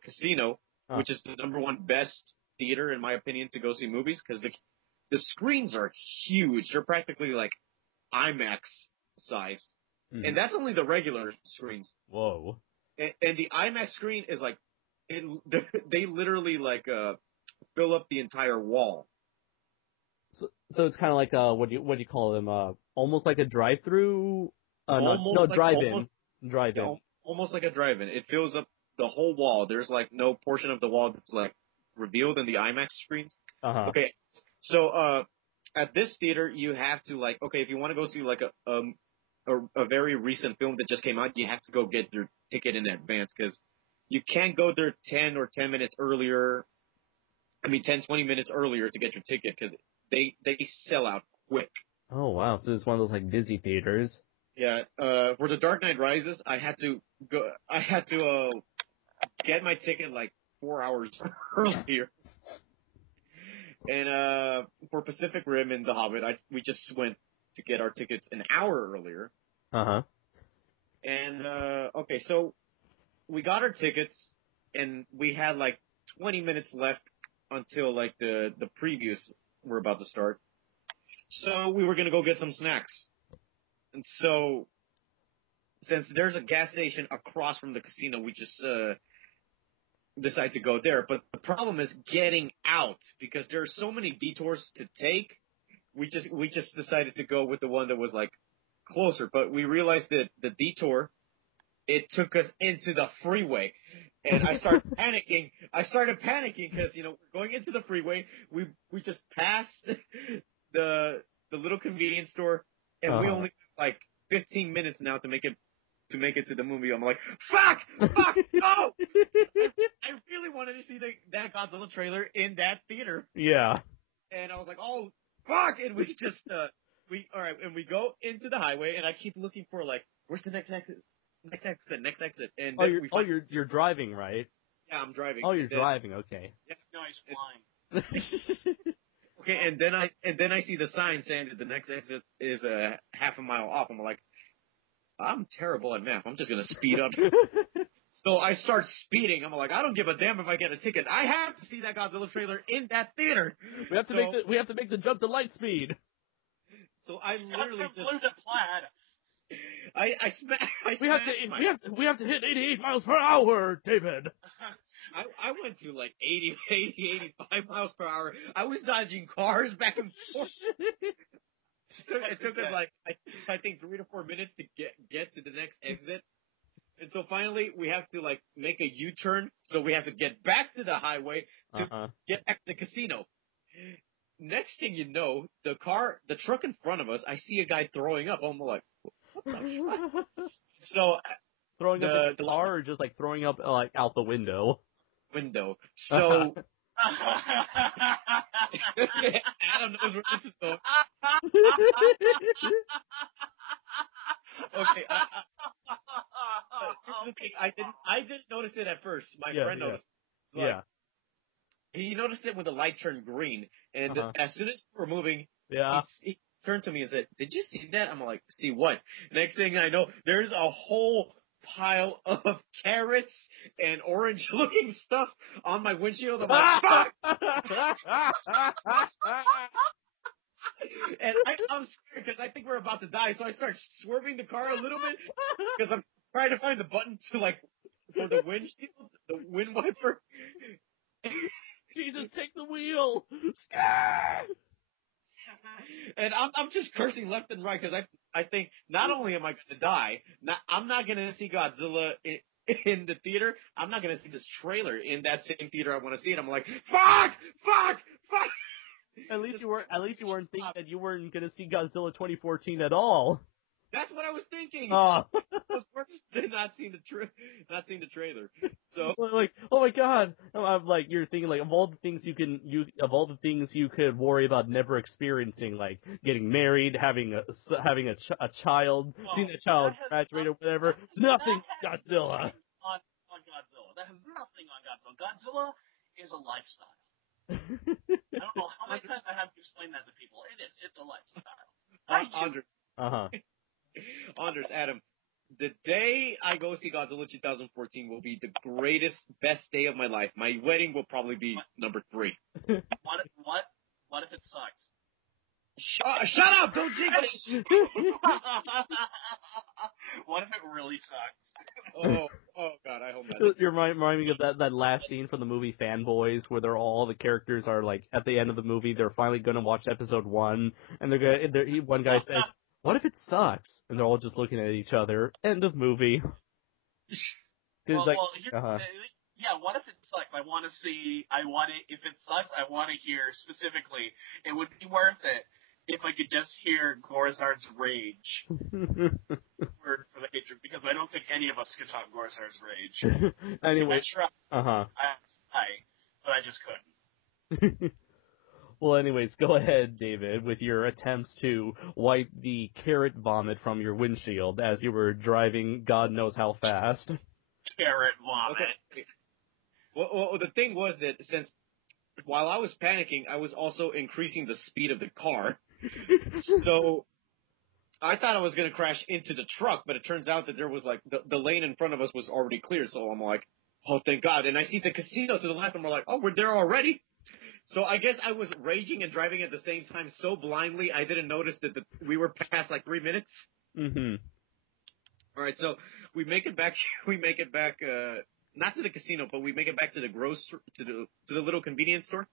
Casino, which is the #1 best theater, in my opinion, to go see movies because the screens are huge. They're practically like IMAX size, and that's only the regular screens. Whoa! And the IMAX screen is like, they literally like fill up the entire wall. So it's kind of like what do you call them? Almost like a drive-through. Drive-in. Drive-in. Almost like a drive-in. It fills up the whole wall. There's like no portion of the wall that's like revealed in the IMAX screens. Okay, so at this theater you have to like, okay, if you want to go see like a very recent film that just came out, you have to go get your ticket in advance because you can't go there 10 minutes earlier. 10, 20 minutes earlier to get your ticket because they sell out quick. Oh wow! So it's one of those like busy theaters. Yeah. For The Dark Knight Rises, I had to get my ticket like 4 hours earlier. And for Pacific Rim and The Hobbit, we just went to get our tickets an hour earlier. And okay, so we got our tickets, and we had like 20 minutes left until like the previews were about to start. So we were gonna go get some snacks. And so, since there's a gas station across from the casino, we just decided to go there. But the problem is getting out because there are so many detours to take. We just decided to go with the one that was like closer. But we realized that the detour, it took us into the freeway. And I started panicking. Because, we're going into the freeway. We just passed the little convenience store, and we only have like 15 minutes now to make it to the movie. I'm like, fuck, no! I really wanted to see that Godzilla trailer in that theater. Yeah. And I was like, oh, fuck! And we just, and we go into the highway, and I keep looking for like, where's the next exit? Next exit. And you're driving, right? Yeah, I'm driving. Oh, you're driving. Okay. No, he's flying. Okay, and then I see the sign saying that the next exit is a half a mile off. I'm like, I'm terrible at math. I'm just gonna speed up. So I start speeding. I'm like, I don't give a damn if I get a ticket. I have to see that Godzilla trailer in that theater. We have to make the jump to light speed. So I literally just blew the plaid. We have to hit 88 miles per hour, David. I went to like 80, 85 miles per hour. I was dodging cars back and forth. It took us like, I think 3 to 4 minutes to get to the next exit. And so finally we have to like make a U-turn. So we have to get back to the highway to get back to the casino. Next thing you know, the truck in front of us, I see a guy throwing up. I'm like, what the fuck? So throwing up in the car or just like throwing up like out the window? Window. So Adam knows where this is going. Okay. Here's the thing. I didn't notice it at first. My friend noticed. He noticed it when the light turned green, and as soon as we were moving, he turned to me and said, "Did you see that?" I'm like, "See what?" Next thing I know, there's a whole pile of carrots and orange-looking stuff on my windshield. I'm like, "Fuck!" And I'm scared because I think we're about to die, so I start swerving the car a little bit because I'm trying to find the button to for the windshield, the wind wiper. Jesus, take the wheel! And I'm just cursing left and right because I think not only am I going to die, I'm not going to see Godzilla in the theater. I'm not going to see this trailer in that same theater I want to see it. I'm like, fuck! At least you weren't thinking that you weren't going to see Godzilla 2014 at all. That's what I was thinking. Oh. It was worse than not seeing the trailer. So like, oh my god! I'm like, you're thinking like of all the things you could worry about never experiencing, like getting married, having a child, seeing a child graduate or whatever. Nothing Godzilla. On Godzilla, that has nothing on Godzilla. Godzilla is a lifestyle. I don't know how many times I have to explain that to people. It's a lifestyle. Anders, Adam, the day I go see Godzilla 2014 will be the greatest, best day of my life. My wedding will probably be number 3. What if it sucks? Shut up! Don't jingle! What if it really sucks? Oh God, I hope not. You're reminding me of that last scene from the movie Fanboys, where all the characters are like at the end of the movie. They're finally going to watch episode 1, and one guy says, "What if it sucks?" And they're all just looking at each other. End of movie. Yeah, what if it sucks? If it sucks, I want to hear specifically. It would be worth it if I could just hear Gorzard's rage. Word for the hatred, because I don't think any of us could top Gorzard's rage. Anyway. but I just couldn't. Well, anyways, go ahead, David, with your attempts to wipe the carrot vomit from your windshield as you were driving God knows how fast. Carrot vomit. Okay. Well, the thing was that since while I was panicking, I was also increasing the speed of the car. So I thought I was going to crash into the truck, but it turns out that there was like the lane in front of us was already clear. So I'm like, oh, thank God. And I see the casino to the left, and we're like, oh, we're there already. So I guess I was raging and driving at the same time so blindly I didn't notice that we were past like 3 minutes. Mm-hmm. All right, so we make it back. Not to the casino, but we make it back to the to the little convenience store,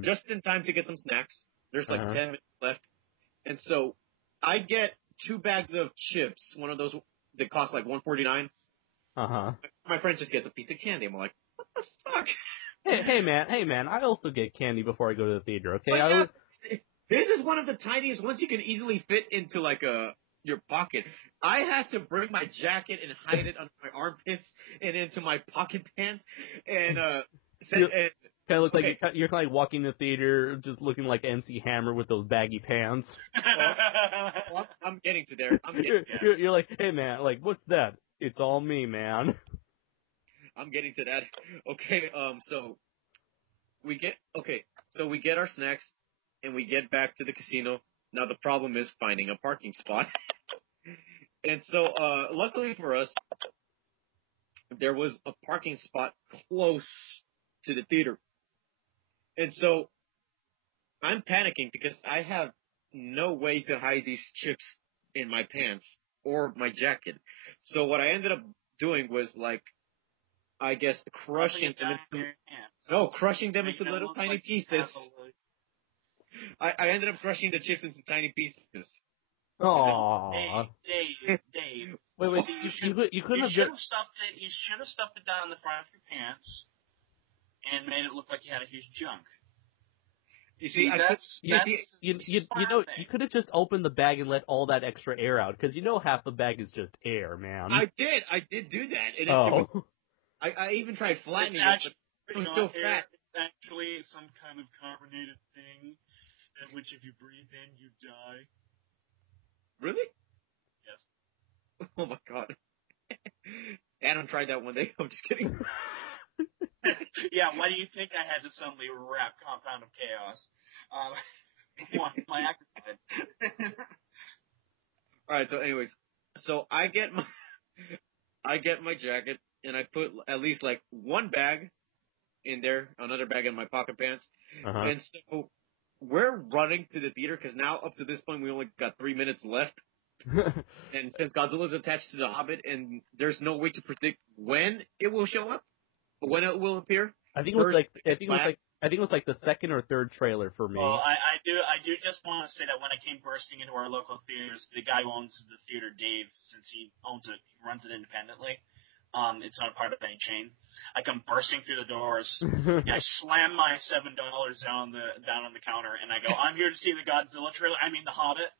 just in time to get some snacks. There's like 10 minutes left, and so I get 2 bags of chips. One of those that cost like $1.49. My friend just gets a piece of candy. I'm like, what the fuck? Hey man! I also get candy before I go to the theater. Okay, this is one of the tiniest ones you can easily fit into like your pocket. I had to bring my jacket and hide it under my armpits and into my pocket pants, and kind of look like you're kind of like walking the theater, just looking like MC Hammer with those baggy pants. I'm getting to there. You're like, hey man, like what's that? It's all me, man. I'm getting to that. Okay, so we get our snacks and we get back to the casino. Now the problem is finding a parking spot. And so, luckily for us, there was a parking spot close to the theater. And so, I'm panicking because I have no way to hide these chips in my pants or my jacket. So what I ended up doing was like, I guess crushing them into little tiny pieces. I ended up crushing the chips into tiny pieces. Aww. Dave. Wait. You couldn't have just You should have stuffed it down the front of your pants and made it look like you had a huge junk. You see, you could have just opened the bag and let all that extra air out, because half the bag is just air, man. I did do that. And I even tried flattening it, but it was still fat. It's actually some kind of carbonated thing, in which if you breathe in, you die. Really? Yes. Oh my God. Adam tried that one day. I'm just kidding. Yeah, why do you think I had to suddenly rap Compound of Chaos? My actor. Alright, so anyways. So I get my jacket, and I put at least like one bag in there, another bag in my pocket pants. And so we're running to the theater, because now up to this point we only got 3 minutes left. And since Godzilla's attached to the Hobbit, and there's no way to predict when it will show up, when it will appear. I think it was like the second or third trailer for me. Well, I do just want to say that when I came bursting into our local theaters, the guy who owns the theater, Dave, since he runs it independently, it's not part of any chain. I come bursting through the doors, and I slam my $7 down on the counter, and I go, "I'm here to see the Godzilla trailer. I mean, the Hobbit."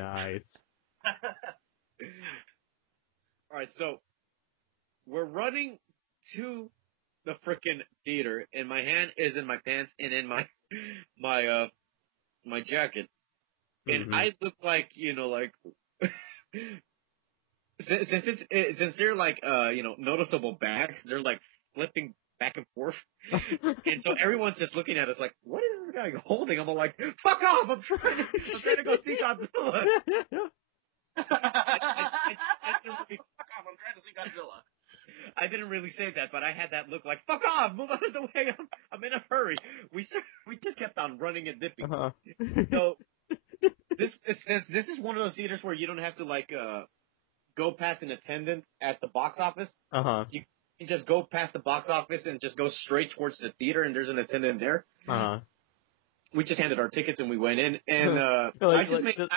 Nice. All right, so we're running to the frickin' theater, and my hand is in my pants and in my jacket, and I look like since they're like noticeable bags, they're like flipping back and forth, and so everyone's just looking at us like, what is this guy holding? I'm all like, fuck off! I'm trying to go see Godzilla. didn't really, Fuck off, I'm trying to see Godzilla. I didn't really say that, but I had that look like, fuck off, move out of the way, I'm in a hurry. We just kept on running and dipping. Uh-huh. So, this is one of those theaters where you don't have to, like, go past an attendant at the box office. Uh-huh. You just go past the box office and just go straight towards the theater, and there's an attendant there. Uh-huh. We just handed our tickets and we went in, and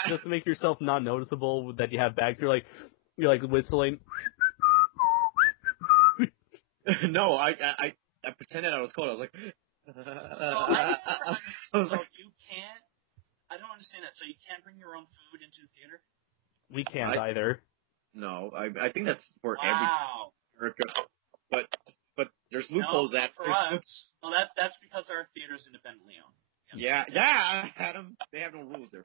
just to make yourself not noticeable that you have bags, you're like whistling. No, I pretended I was cold. I was like, So you can't. I don't understand that. So you can't bring your own food into the theater? We can't either. No, I think that's for Wow. every America, but there's loopholes for us. Well, that's because our theater's independently owned. Yeah, Adam. They have no rules there.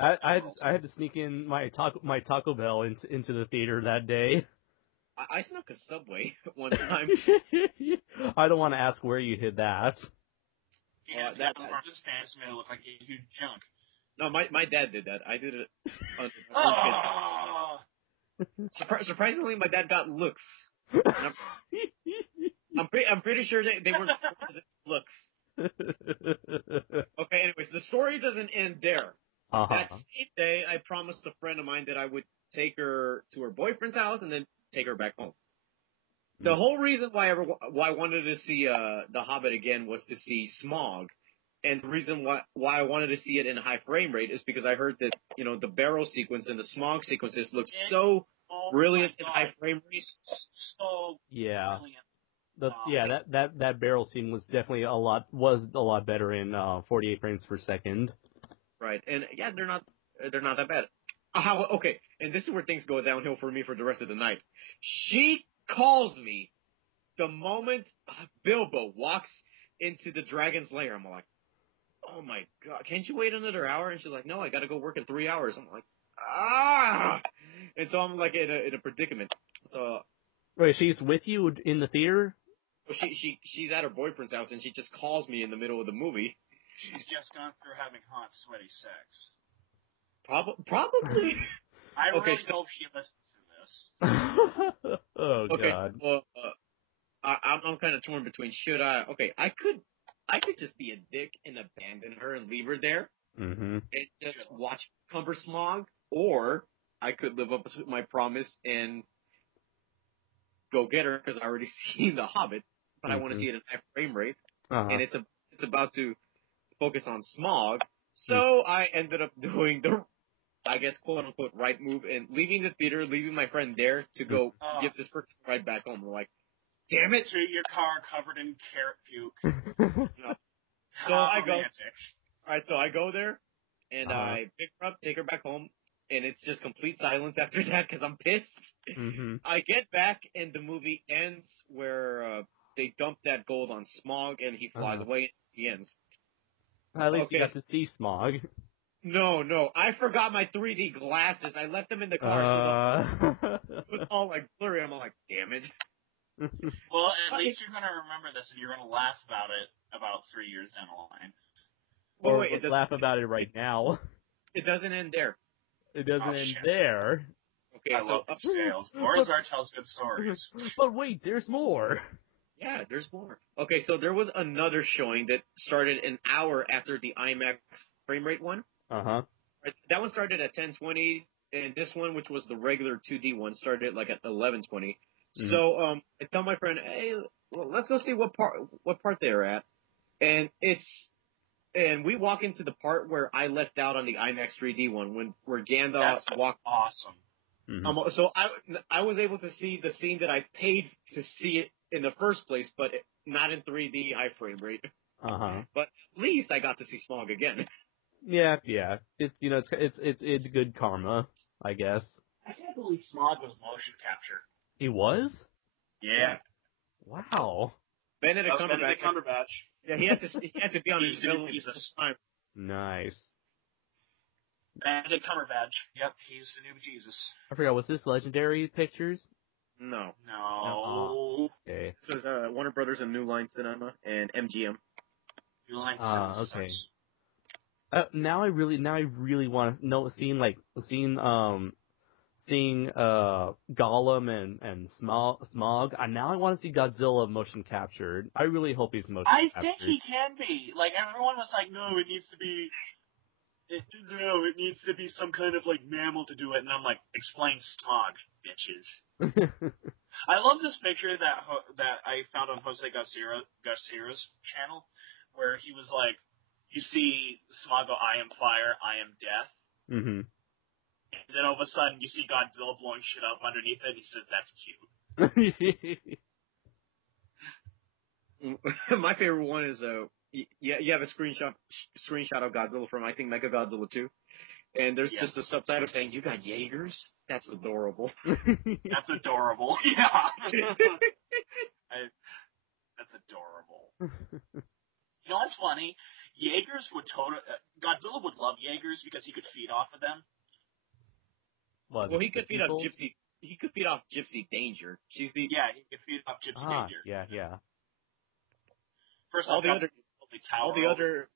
I had to sneak in my Taco Bell into the theater that day. I snuck a Subway one time. I don't want to ask where you hid that. Yeah, his pants made it look like a huge chunk. No, my dad did that. I did it. Surprisingly, my dad got looks. I'm pretty sure they were looks. Okay, anyways, the story doesn't end there. Uh-huh. That same day, I promised a friend of mine that I would take her to her boyfriend's house and then take her back home. The whole reason why I wanted to see The Hobbit again was to see Smaug. And the reason why I wanted to see it in high frame rate is because I heard that, the barrel sequence and the Smaug sequences look so brilliant in high frame rate. So brilliant. That barrel scene was definitely a lot better in 48 frames per second. Right, and yeah, they're not that bad. Okay, and this is where things go downhill for me for the rest of the night. She calls me the moment Bilbo walks into the dragon's lair. I'm like, oh my god, can't you wait another hour? And she's like, no, I gotta go work in 3 hours. I'm like, and so I'm like in a predicament. So wait, she's with you in the theater? She's at her boyfriend's house, and she just calls me in the middle of the movie. She's just gone through having hot, sweaty sex. Probably. I really hope she listens to this. Oh, okay, God. Well, I'm kind of torn between should I... Okay, I could just be a dick and abandon her and leave her there. Mm-hmm. And just watch Cumber Smog, or I could live up to my promise and go get her because I already seen The Hobbit, but I want to see it in high frame rate, and it's about to focus on Smog. So I ended up doing the, I guess, quote unquote, right move and leaving the theater, leaving my friend there to go give this person a ride back home. We're like, damn it! To your car covered in carrot puke. So I go. Alright, so I go there and I pick her up, take her back home, and it's just complete silence after that because I'm pissed. Mm-hmm. I get back and the movie ends where they dump that gold on Smog and he flies away and he ends. At least you got to see Smog. No, I forgot my 3D glasses. I left them in the car, so it was all like blurry. I'm all like, damn it. Well, at least you're gonna remember this and you're gonna laugh about it about 3 years down the line. Or laugh about it right now. It doesn't end there. It doesn't end there. Okay, I love these tales. Borazar tells good stories. But wait, there's more. Yeah, there's more. Okay, so there was another showing that started an hour after the IMAX frame rate one. Uh-huh. That one started at 1020, and this one, which was the regular 2D one, started like at 1120. Mm-hmm. So I tell my friend, hey, well, let's go see what part they're at. And we walk into the part where I left out on the IMAX 3D one, where Gandalf walked. Awesome. Mm-hmm. So I was able to see the scene that I paid to see it in the first place, but not in 3D high frame rate. Uh-huh. But at least I got to see Smog again. Yeah. It's good karma, I guess. I can't believe Smog was motion capture. He was? Yeah. Wow. Benedict Cumberbatch. Yeah, he had to be on his Jesus. Nice. Benedict Cumberbatch. Yep, he's the new Jesus. I forgot, was this Legendary Pictures? No. Okay. This was Warner Brothers and New Line Cinema and MGM. New Line Cinema. Okay. Now I really want to know, seeing seeing Gollum and Smog, and now I want to see Godzilla motion captured. I really hope he's motion captured. I think he can be. Like, everyone was like, no, it needs to be some kind of, like, mammal to do it. And I'm like, explain Smog, bitches. I love this picture that I found on Jose Garcia's channel, where he was like, you see Smog go, I am fire, I am death. Mm-hmm. And then all of a sudden, you see Godzilla blowing shit up underneath it, and he says, that's cute. My favorite one is, you have a screenshot of Godzilla from, I think, Mechagodzilla 2. And there's just a subtitle saying, you got Jaegers? That's adorable. That's adorable. Yeah. That's adorable. You know what's funny? Jaegers would Godzilla would love Jaegers because he could feed off of them. What, well, he could feed off Gypsy. He could feed off Gypsy Danger. He could feed off Gypsy Danger. Yeah. First all off, the other.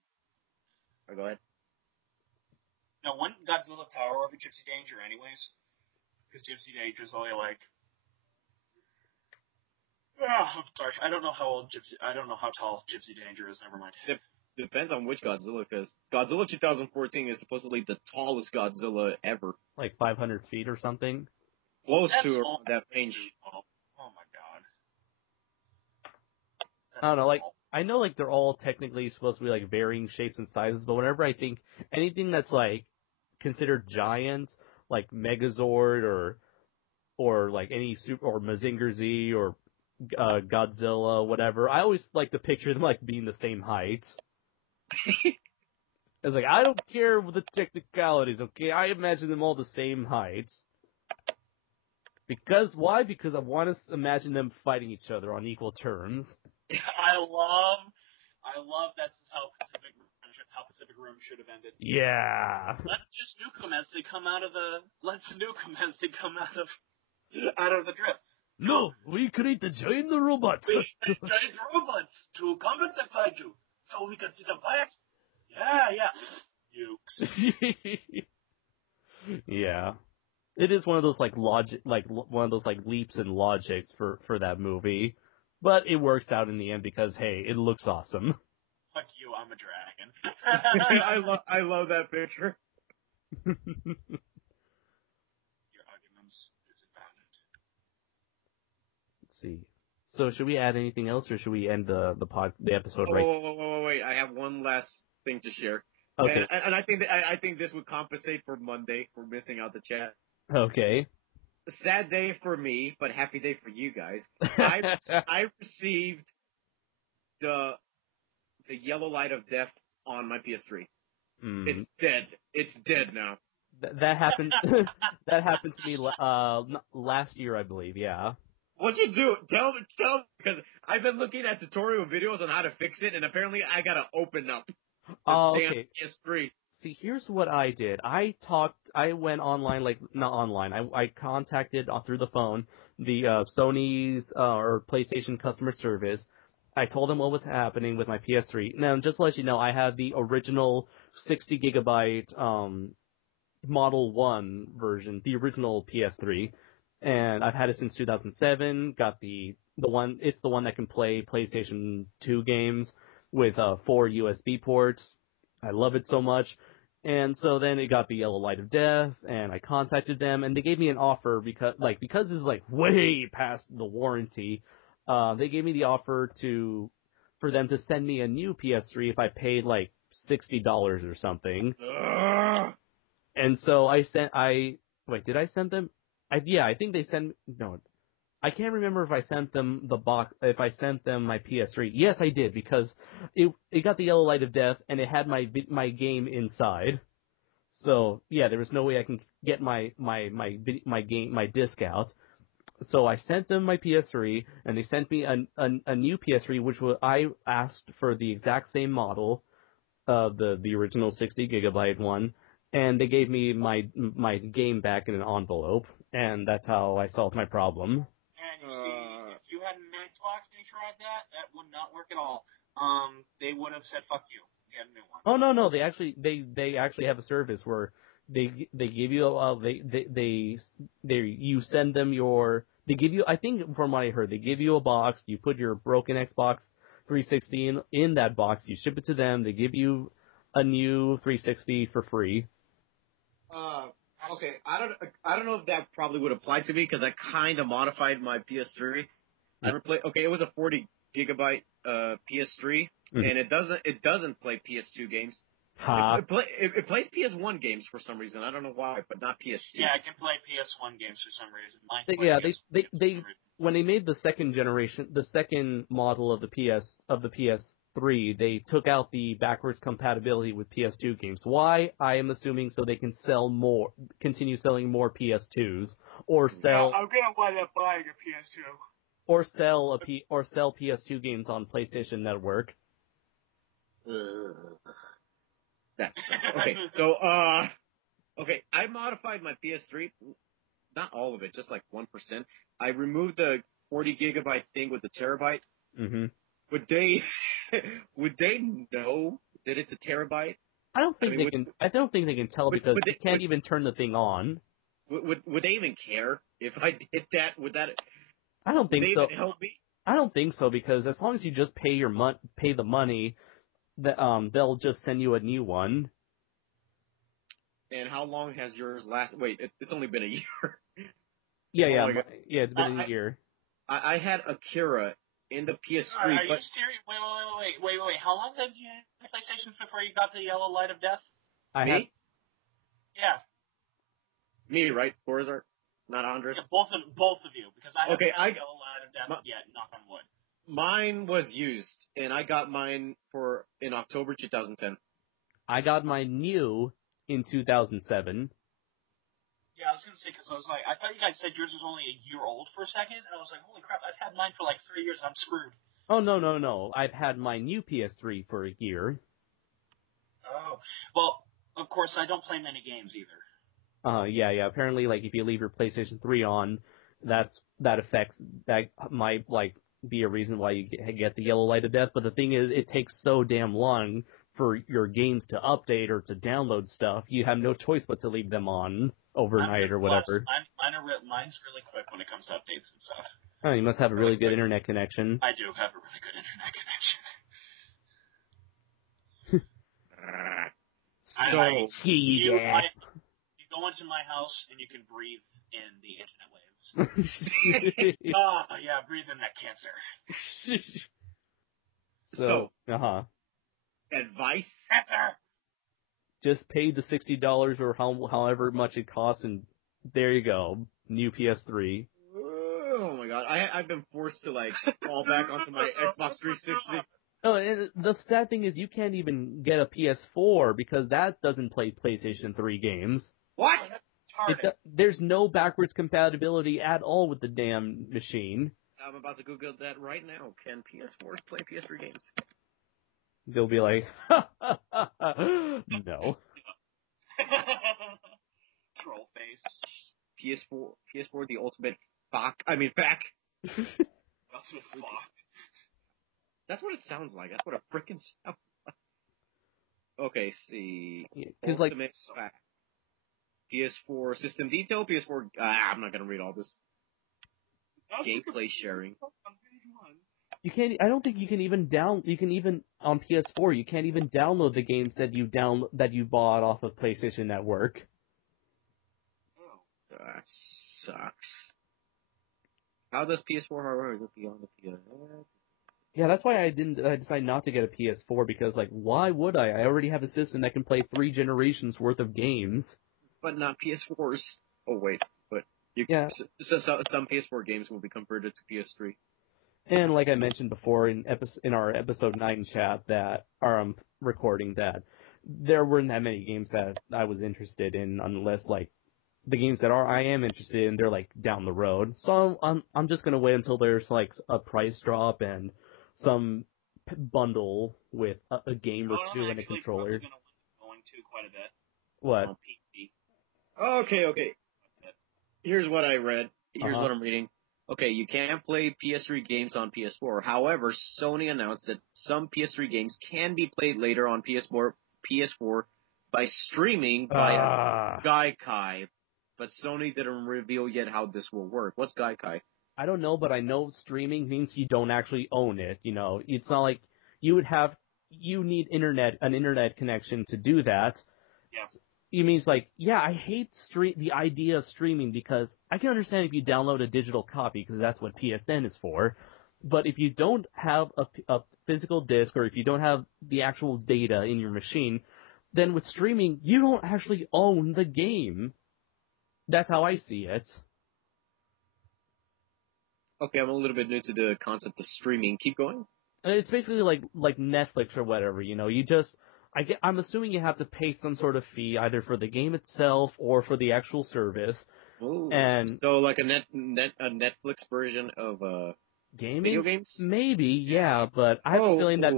Oh, go ahead. No, one Godzilla tower over Gypsy Danger, anyways, because Gypsy Danger's only like. I'm sorry. I don't know how tall Gypsy Danger is. Never mind. Depends on which Godzilla, because Godzilla 2014 is supposedly the tallest Godzilla ever. Like 500 feet or something? Close to that range. Oh my god. I don't know, like, I know, like, they're all technically supposed to be, like, varying shapes and sizes, but whenever I think anything that's, like, considered giant, like Megazord or like, any or Mazinger Z or Godzilla, whatever, I always like to picture them, like, being the same height. It's like, I don't care with the technicalities, okay? I imagine them all the same height. Why? Because I want to imagine them fighting each other on equal terms. I love that's how Pacific Rim should have ended. Yeah. Let's just nuke them as they come out of the drift. No, we create the giant robots. Giant robots to combat the kaiju, so we can see them fight. Yeah. Nukes. Yeah. It is one of those, like, leaps in logics for that movie. But it works out in the end because, hey, it looks awesome. Fuck you, I'm a dragon. I love that picture. Your arguments is invalid. Let's see. So should we add anything else, or should we end the episode right? Wait! I have one last thing to share. Okay. And I think this would compensate for Monday for missing out the chat. Okay. Sad day for me, but happy day for you guys. I received the yellow light of death on my PS3. It's dead. It's dead now. That happened. That happened to me last year, I believe. Yeah. What'd you do? Tell me, because I've been looking at tutorial videos on how to fix it, and apparently I gotta open up the damn PS3. See, here's what I did. I went online, not online. I contacted through the phone the Sony's or PlayStation customer service. I told them what was happening with my PS3. Now, just to let you know, I have the original 60 gigabyte Model 1 version, the original PS3, and I've had it since 2007. Got the one. It's the one that can play PlayStation 2 games with 4 USB ports. I love it so much. And so then it got the yellow light of death, and I contacted them, and they gave me an offer because this is like way past the warranty. They gave me the offer for them to send me a new PS3 if I paid like $60 or something. And so did I send them? I think they sent, no, I can't remember if I sent them if I sent them my PS3. Yes, I did, because it got the yellow light of death, and it had my game inside. So, yeah, there was no way I can get my disc out. So I sent them my PS3, and they sent me a new PS3, which I asked for the exact same model, the original 60 gigabyte one, and they gave me my game back in an envelope, and that's how I solved my problem. And you see, if you had an Xbox and you tried that would not work at all. They would have said, fuck you. Get a new one. Oh, no, they actually have a service where They give you you send them they give you, I think from what I heard, they give you a box, you put your broken Xbox 360 in that box, you ship it to them, they give you a new 360 for free. Okay, I don't know if that probably would apply to me because I kind of modified my PS3. It was a 40 gigabyte PS3, and it doesn't play PS2 games. It plays PS1 games for some reason. I don't know why, but not PS2. Yeah, I can play PS1 games for some reason. They when they made the second model of the PS3, they took out the backwards compatibility with PS2 games. Why? I am assuming so they can continue selling more PS2s, or sell. I'm gonna wind up buying a PS2. Or sell PS2 games on PlayStation Network. Okay, so I modified my PS3, not all of it, just like 1%. I removed the 40 gigabyte thing with the terabyte. Mm-hmm. Would they know that it's a terabyte? I don't think they can tell because they can't even turn the thing on. Would they even care if I did that? Would that? I don't think so. Even help me? I don't think so because as long as you just pay the money, they'll just send you a new one. And how long has yours lasted? Wait, it's only been a year. Yeah, it's been a year. I had Akira in the PS3. Are you serious? Wait. How long did you have PlayStation before you got the yellow light of death? Me? Yeah. Me, right? Borzart? Not Andres? Yeah, both of you, because I haven't had the yellow light of death yet, knock on wood. Mine was used, and I got mine in October 2010. I got mine new in 2007. Yeah, I was going to say, because I was like, I thought you guys said yours was only a year old for a second, and I was like, holy crap, I've had mine for like 3 years, I'm screwed. Oh, no. I've had my new PS3 for a year. Oh. Well, of course, I don't play many games either. Yeah. Apparently, like, if you leave your PlayStation 3 on, that might, like, be a reason why you get the yellow light of death. But the thing is, it takes so damn long for your games to update or to download stuff. You have no choice but to leave them on overnight or whatever. Mine's really quick when it comes to updates and stuff. Oh, you must have a really good internet connection. I do have a really good internet connection. You go into my house and you can breathe in the internet waves. Yeah, breathe in that cancer. So, advice? Cancer! Just pay the $60 or however much it costs, and there you go, new PS3. Oh my god, I've been forced to like fall back onto my Xbox 360. Oh, and the sad thing is you can't even get a PS4 because that doesn't play PlayStation 3 games. What? There's no backwards compatibility at all with the damn machine. I'm about to Google that right now. Can PS4s play PS3 games? They'll be like, no. Troll face. PS4, the ultimate back. That's what it sounds like. That's what it frickin' sounds like. Okay, see. Because ultimate back. PS4 system detail, PS4. I'm not gonna read all this. Gameplay sharing. You can't. I don't think you can even on PS4. You can't even download the games that you bought off of PlayStation Network. Oh, that sucks. How does PS4 hardware look beyond the PS? Yeah, that's why I decided not to get a PS4 because, like, why would I? I already have a system that can play 3 generations worth of games. But not PS4s. Oh wait, but some PS4 games will be converted to PS3. And like I mentioned before in our episode 9 chat that recording that there weren't that many games that I was interested in unless like the games that I am interested in, they're like down the road. So I'm just gonna wait until there's like a price drop and some bundle with a game or two and a controller. I'm going to quite a bit. What? On PC. Okay. Here's what I read. Here's what I'm reading. Okay, you can't play PS3 games on PS4. However, Sony announced that some PS3 games can be played later on PS4 by streaming via Gaikai, but Sony didn't reveal yet how this will work. What's Gaikai? I don't know, but I know streaming means you don't actually own it. You know, it's not like you need an internet connection to do that. Yeah. It means like, yeah, I hate the idea of streaming because I can understand if you download a digital copy because that's what PSN is for. But if you don't have a physical disc or if you don't have the actual data in your machine, then with streaming, you don't actually own the game. That's how I see it. Okay, I'm a little bit new to the concept of streaming. Keep going. It's basically like Netflix or whatever, you know. I'm assuming you have to pay some sort of fee either for the game itself or for the actual service. Ooh. And so like a Netflix version of gaming? Video games? Maybe, yeah, but I have a feeling that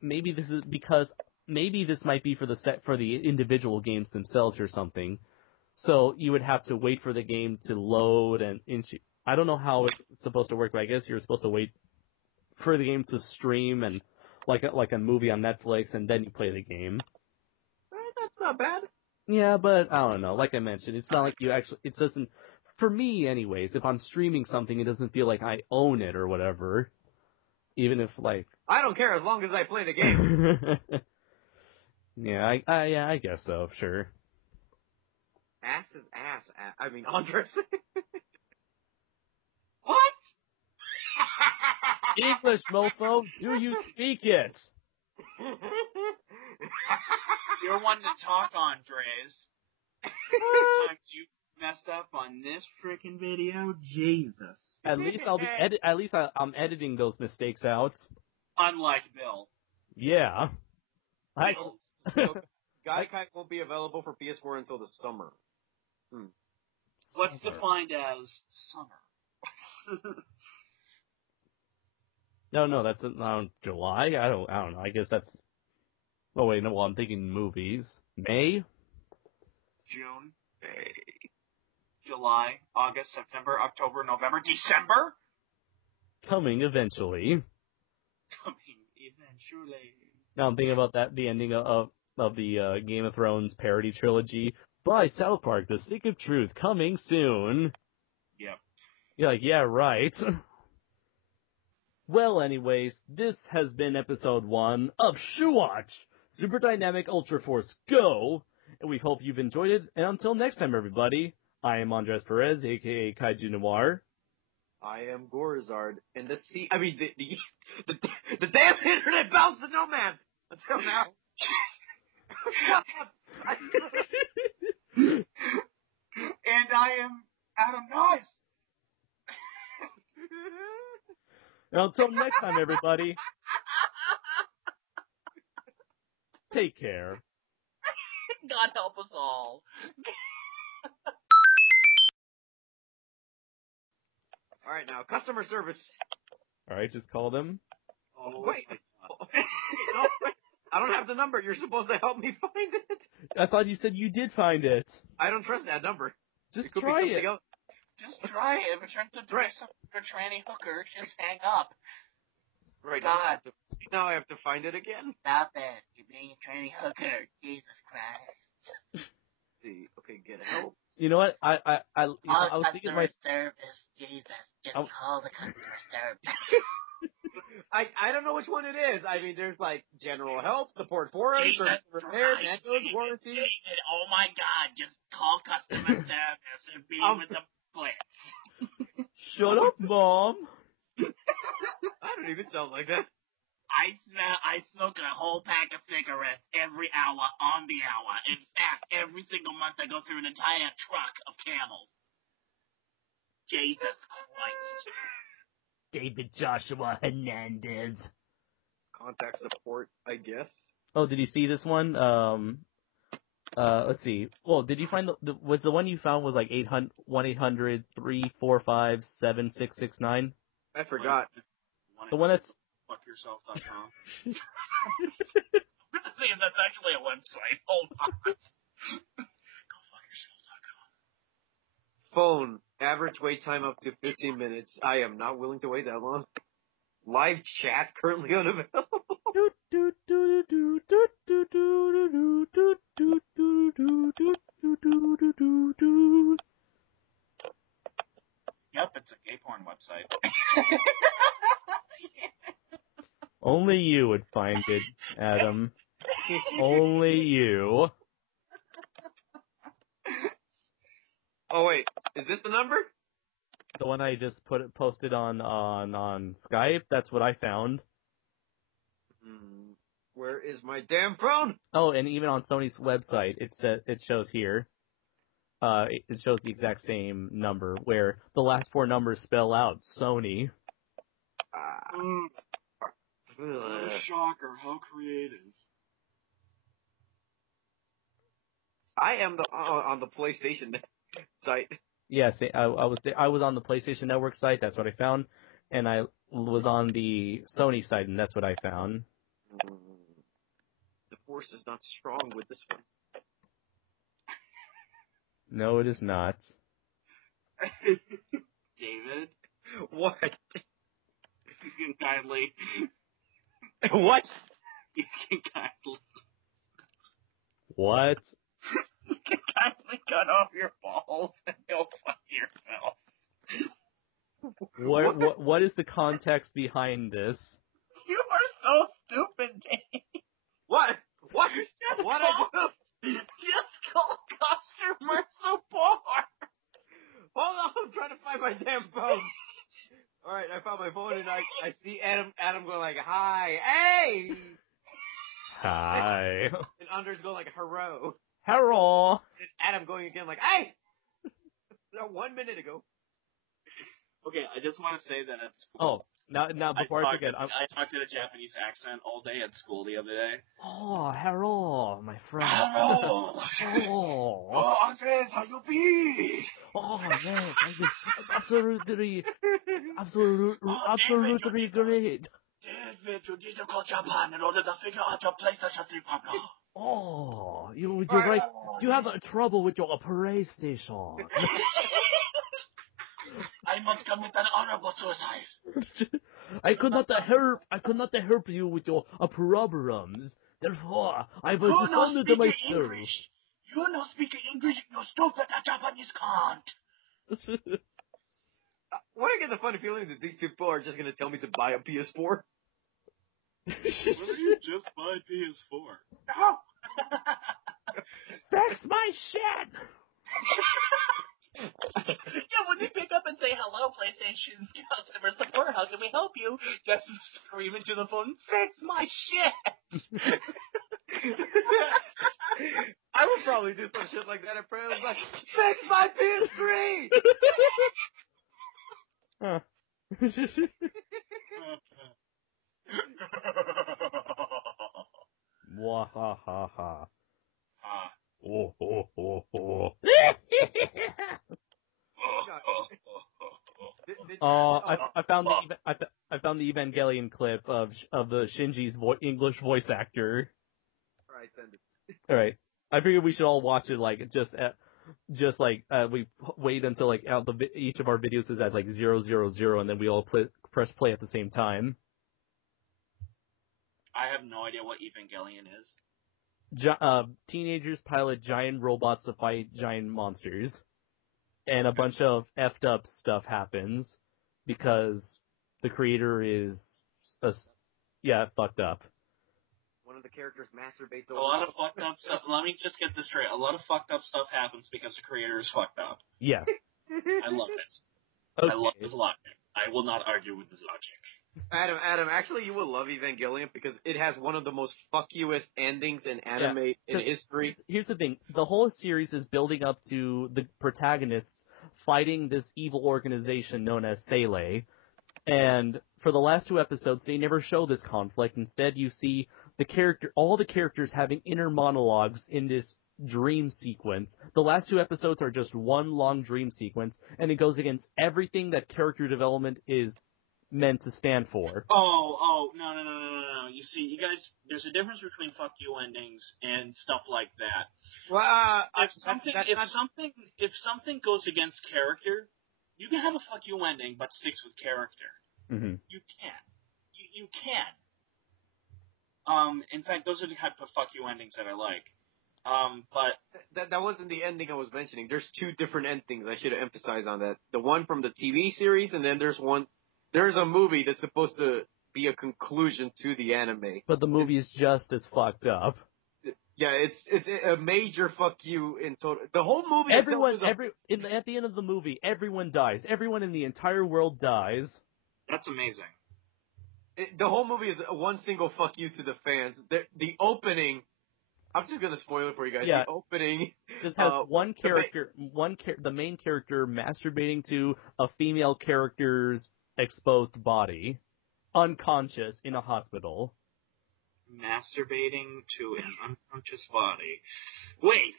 maybe this is because maybe this might be for the individual games themselves or something. So you would have to wait for the game to load and I don't know how it's supposed to work, but I guess you're supposed to wait for the game to stream and like a movie on Netflix, and then you play the game. That's not bad. Yeah, but I don't know. Like I mentioned, it's not like it doesn't, for me anyways, if I'm streaming something, it doesn't feel like I own it or whatever. Even if like... I don't care as long as I play the game. Yeah, I guess so, sure. Ass is ass. I mean, Andres. What? English, mofo, do you speak it? You're one to talk, Andres. Times you messed up on this frickin' video, Jesus. At least I'm editing those mistakes out. Unlike Bill. Yeah. So Gaikai won't be available for PS4 until the summer. What's defined as summer? No, that's July. I don't know. I guess that's. Oh wait, no. Well, I'm thinking movies. May, June, May, July, August, September, October, November, December. Coming eventually. Now I'm thinking about the ending of the Game of Thrones parody trilogy by South Park: The Stick of Truth, coming soon. Yep. You're like, yeah, right. Well, anyways, this has been episode 1 of Shuwatch, Super Dynamic Ultra Force Go, and we hope you've enjoyed it, and until next time, everybody, I am Andres Perez, aka KaijuNoir. I am Gorizard, and the damn internet bounced to no man until now. And I am Adam Noyes. And until next time, everybody, take care. God help us all. All right, now customer service. All right, just call them. Oh, wait. No, wait. I don't have the number. You're supposed to help me find it. I thought you said you did find it. I don't trust that number. Just try it. Else. Just try it. If it turns out to be some tranny hooker, just hang up. Right. God. Now I have to find it again. Stop it. You're being a tranny hooker. Jesus Christ. See. Okay, get help. You know what? I was thinking service. Jesus. Just call the customer service. I don't know which one it is. I mean, there's like general help, support forums, or repair, Nando's warranties. Oh my God! Just call customer service and be with the blitz. Shut up, Mom. I don't even sound like that. I smoke a whole pack of cigarettes every hour on the hour. In fact, every single month I go through an entire truck of Camels. Jesus Christ. David Joshua Hernandez. Contact support, I guess. Oh, did you see this one? Let's see. Well, did you find was the one you found was like 1-800-345-7669? I forgot. The one that's fuckyourself.com. I'm gonna see if that's actually a website. Hold on. Go fuckyourself.com. Phone. Average wait time up to 15 minutes. I am not willing to wait that long. Live chat currently unavailable. website. Only you would find it, Adam. Only you. Oh wait, is this the number? The one I just posted on Skype. That's what I found. Where is my damn phone? Oh, and even on Sony's website, it shows here. It shows the exact same number, where the last four numbers spell out Sony. Shocker! How creative. I am on the PlayStation site. Yes, I was on the PlayStation Network site. That's what I found, and I was on the Sony site, and that's what I found. The force is not strong with this one. No, it is not. David? What? You can kindly... What? You can kindly... What? You can kindly cut off your balls and go fuck yourself. What is the context behind this? You are so stupid, Dave. What? What? What I do? Just call customer support. Hold on, I'm trying to find my damn phone. Alright, I found my phone and I see Adam going like, hi, hey! Hi. And Anders going like, hello. Hello. And Adam going again like, hey! That 1 minute ago. Okay, I just want to say that at school. Oh, now before I forget, I talked in a Japanese accent all day at school the other day. Oh, hello, my friend. Hello. Oh, Andres, how you be? oh, yes, I did absolutely great. David, you need to call Japan in order to figure out your PlayStation 3 problem. Oh, you're right. You have trouble with your PlayStation. I must commit an honorable suicide. I could not help you with your problems. Therefore, I will You dishonor myself. English. You know speak English, you stupid Japanese can't. When I get the funny feeling that these people are just going to tell me to buy a PS4. Why don't you just buy PS4? No! Fix my shit! Yeah, when you pick up and say, hello, PlayStation customer support, how can we help you? Just scream into the phone, fix my shit! I would probably do some shit like that at prayer. Like, fix my PS3! Huh. Mwahaha. Oh, oh, oh, oh. I found the Evangelion clip of the Shinji's English voice actor. Alright, send it. Alright. I figured we should all watch it like we wait until like each of our videos is at like 000 and then we all press play at the same time. I have no idea what Evangelion is. Teenagers pilot giant robots to fight giant monsters. And a bunch of effed up stuff happens because the creator is fucked up. One of the characters masturbates A lot of fucked up stuff. Let me just get this straight. A lot of fucked up stuff happens because the creator is fucked up. Yes. I love it. Okay. I love his logic. I will not argue with his logic. Adam, actually you will love Evangelion because it has one of the most fuck-you-est endings in anime in history. Here's the thing. The whole series is building up to the protagonists fighting this evil organization known as Seele. And for the last two episodes, they never show this conflict. Instead, you see all the characters having inner monologues in this dream sequence. The last two episodes are just one long dream sequence, and it goes against everything that character development is meant to stand for. No. You see, you guys, there's a difference between fuck you endings and stuff like that. Well, if something goes against character, you can have a fuck you ending, but sticks with character. Mm-hmm. You can. You can. In fact, those are the type of fuck you endings that I like. But that wasn't the ending I was mentioning. There's two different endings. I should have emphasized on that. The one from the TV series, and then there's a movie that's supposed to be a conclusion to the anime. But the movie's just as fucked up. Yeah, it's a major fuck you in total. The whole movie. At the end of the movie, everyone dies. Everyone in the entire world dies. That's amazing. The whole movie is one single fuck you to the fans. The opening. I'm just gonna spoil it for you guys. Yeah. The opening just has one character, the main character masturbating to a female character's exposed body, unconscious in a hospital. Masturbating to an unconscious body. Wait!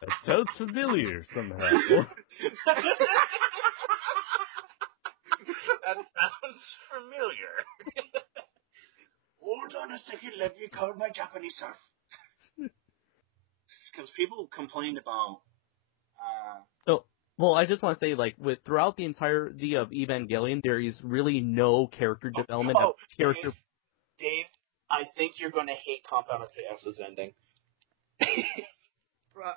That sounds familiar somehow. That sounds familiar. Hold on a second, let me call my Japanese self. Because people complained about... Well, I just want to say, like, throughout the entirety of Evangelion, there is really no character development. Dave, I think you're going to hate Compound of Chaos's ending.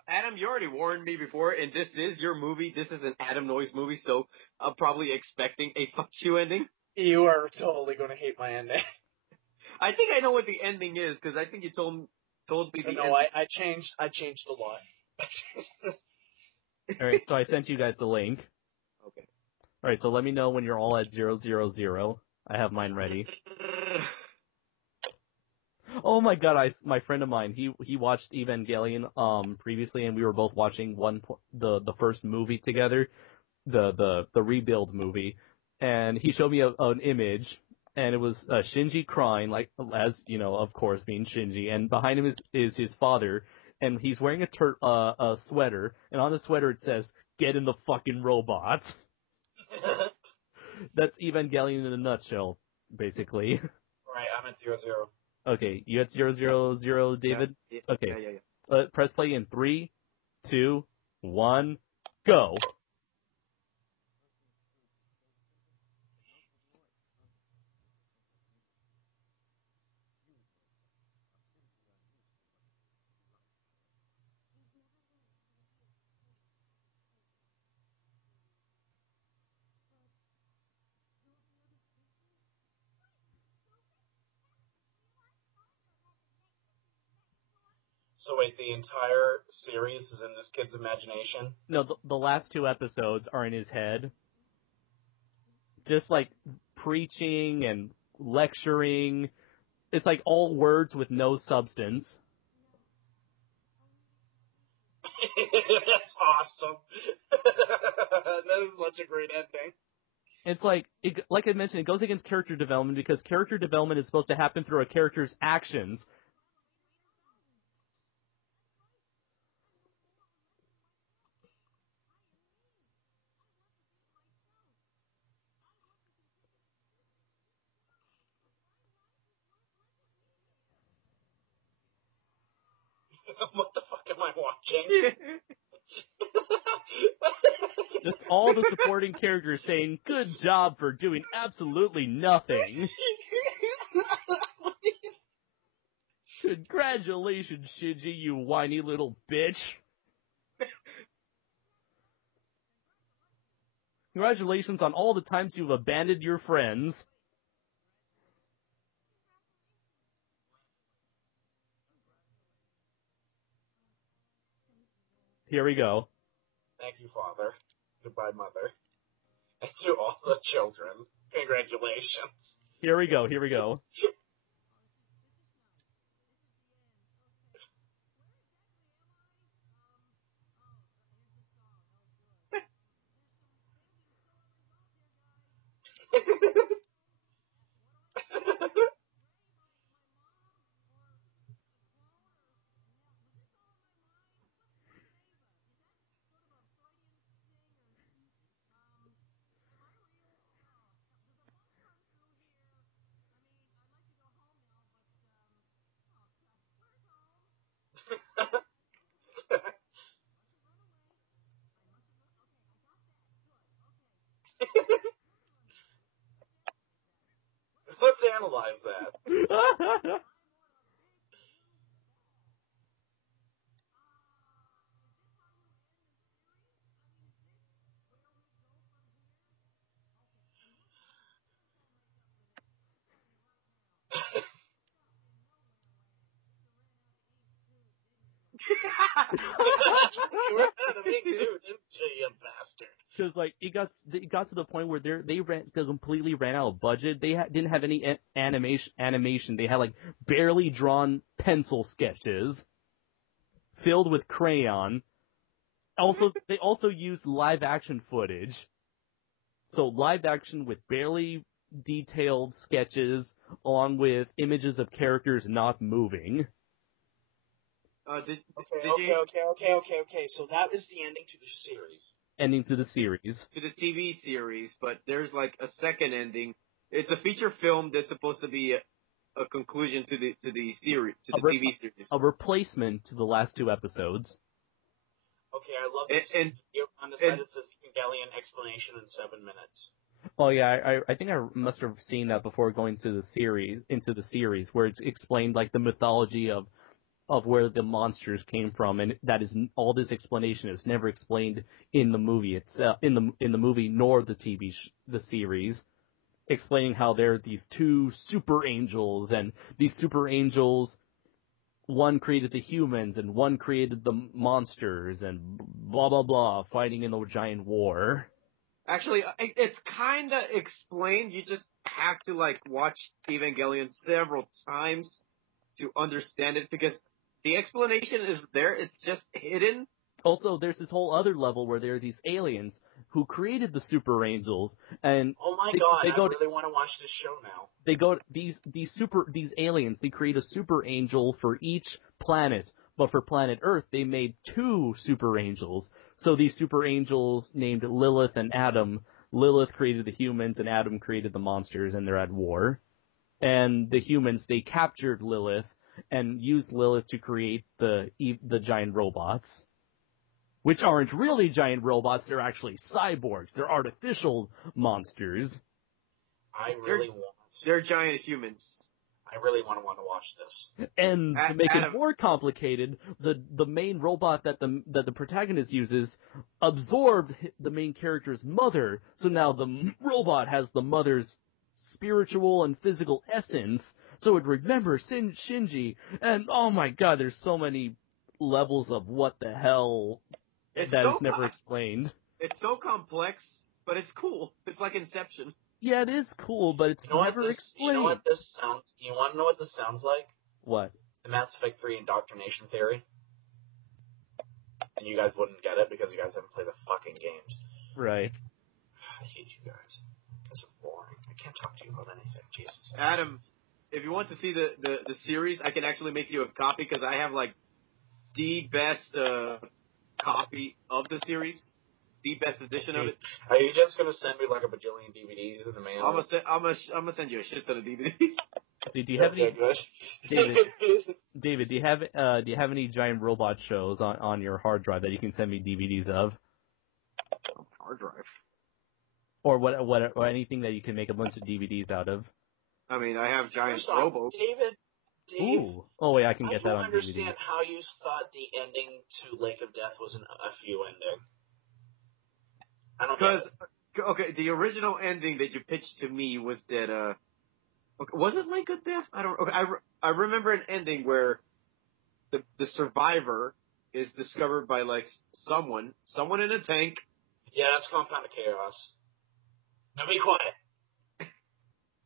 Adam, you already warned me before, and this is your movie. This is an Adam Noyes movie, so I'm probably expecting a fuck you ending. You are totally going to hate my ending. I think I know what the ending is, because I think you told me the ending. No, I changed a lot. Alright, so I sent you guys the link. Okay. Alright, so let me know when you're all at 000. I have mine ready. Oh my god, my friend of mine, he watched Evangelion previously, and we were both watching the first movie together, the rebuild movie, and he showed me an image, and it was Shinji crying, like, as, you know, of course, being Shinji, and behind him is his father, and he's wearing a sweater, and on the sweater it says, "Get in the fucking robot." That's Evangelion in a nutshell, basically. Right, I'm at 00. Okay, you at 000, David? Yeah. Okay. Yeah. Press play in 3, 2, 1, go! So wait, the entire series is in this kid's imagination? No, the last 2 episodes are in his head. Just like preaching and lecturing. It's like all words with no substance. That's awesome. That is such a great ending. It's like I mentioned, it goes against character development because character development is supposed to happen through a character's actions. What the fuck am I watching? Just all the supporting characters saying, "Good job for doing absolutely nothing." Congratulations, Shinji, you whiny little bitch. Congratulations on all the times you've abandoned your friends. Here we go. Thank you, Father. Goodbye, Mother. And to all the children, congratulations. Here we go. analyze that. You ran out of ink too, didn't you bastard? Because like it got to the point where they completely ran out of budget. They didn't have any animation. They had like barely drawn pencil sketches filled with crayon. They also used live action footage. So live action with barely detailed sketches, along with images of characters not moving. Okay. So that is the ending to the series. Ending to the series. To the TV series, but there's like a second ending. It's a feature film that's supposed to be a conclusion to the series, to the TV series. A replacement to the last two episodes. Okay, I love this. And on the side it says Evangelion explanation in 7 minutes. Oh yeah, I think I must have seen that before going to into the series, where it's explained like the mythology of where the monsters came from, and that is all this explanation is never explained in the movie itself, in the movie nor the the series, explaining how there are these two super angels, and these super angels, one created the humans and one created the monsters, and blah blah blah, fighting in the giant war. Actually, it's kind of explained. You just have to like watch Evangelion several times to understand it, because the explanation is there. It's just hidden. Also, there's this whole other level where there are these aliens who created the super angels, and oh my god, I really want to watch this show now. They go these aliens. They create a super angel for each planet, but for planet Earth, they made two super angels. So these super angels named Lilith and Adam. Lilith created the humans, and Adam created the monsters, and they're at war. And the humans, they captured Lilith and used Lilith to create the giant robots, which aren't really giant robots. They're actually cyborgs. They're artificial monsters. They're giant humans. I really want to watch this. And to make it more complicated, the main robot that the protagonist uses absorbed the main character's mother. So now the robot has the mother's spiritual and physical essence, so it remembers Shinji. And oh my god, there's so many levels of what the hell is never explained. It's so complex, but it's cool. It's like Inception. Yeah, it is cool, but it's never explained. You know what this sounds? You want to know what this sounds like? What? The Mass Effect 3 indoctrination theory. And you guys wouldn't get it because you guys haven't played the fucking games. Right. I hate you guys. It's boring. I can't talk to you about anything. Jesus. Adam, if you want to see the series, I can actually make you a copy, because I have like the best copy of the series. The best edition of it. Are you just gonna send me like a bajillion DVDs in the mail? I'm gonna send you a shit ton of DVDs. See, do you have any? David, do you have any giant robot shows on your hard drive that you can send me DVDs of? Hard drive. Or anything that you can make a bunch of DVDs out of? I mean, I have giant robots. Dave. Ooh. Oh wait, I can get that on DVD. I don't understand how you thought the ending to Lake of Death was a few ending. I don't get it. Okay, the original ending that you pitched to me was that, okay, was it Lake of Death? I remember an ending where the survivor is discovered by, like, someone in a tank. Yeah, that's Compound of Chaos. Now be quiet.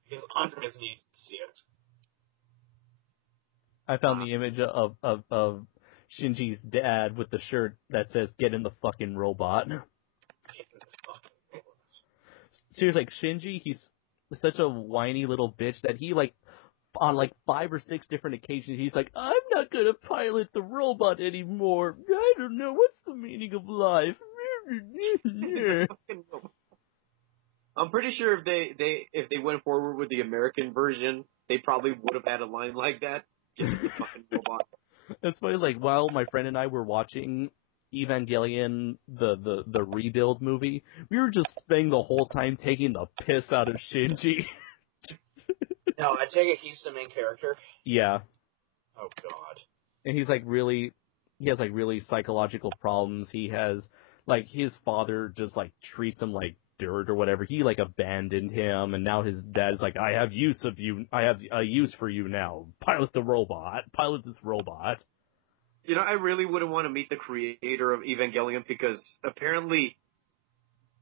Because Andres needs to see it. I found the image of Shinji's dad with the shirt that says, "Get in the fucking robot." Seriously, like, Shinji, he's such a whiny little bitch that he, like, on, like, 5 or 6 different occasions, he's like, "I'm not gonna pilot the robot anymore. I don't know. What's the meaning of life?" I'm pretty sure if they went forward with the American version, they probably would have had a line like that. Just the fucking robot. It's funny, like, while my friend and I were watching Evangelion, the rebuild movie, we were just spending the whole time taking the piss out of Shinji. No, I take it he's the main character. Yeah. Oh God. And he has like really psychological problems. He has like his father just like treats him like dirt or whatever. He like abandoned him, and now his dad's like, I have use for you now. Pilot this robot. You know, I really wouldn't want to meet the creator of Evangelion because apparently,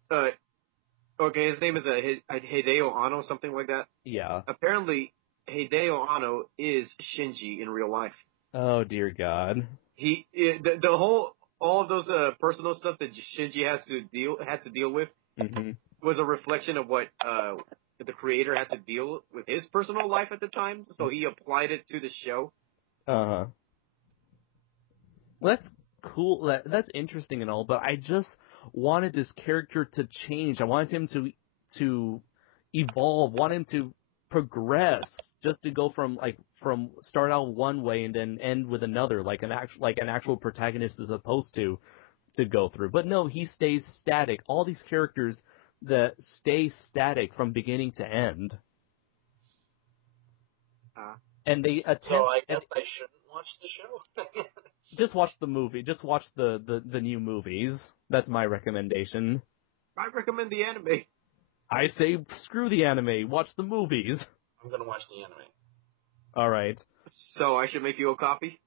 his name is Hideo Anno, something like that. Yeah. Apparently, Hideo Anno is Shinji in real life. Oh dear God. All of those personal stuff that Shinji had to deal with was a reflection of what the creator had to deal with his personal life at the time. So he applied it to the show. Well, that's cool. That's interesting and all, but I just wanted this character to change. I wanted him to evolve. Want him to progress. Just to go from start out one way and then end with another, like an actual protagonist is supposed to go through. But no, he stays static. All these characters that stay static from beginning to end. And they attempt. So I guess I shouldn't watch the show. Just watch the movie. Just watch the new movies. That's my recommendation. I recommend the anime. I say screw the anime. Watch the movies. I'm gonna watch the anime. All right. So I should make you a copy?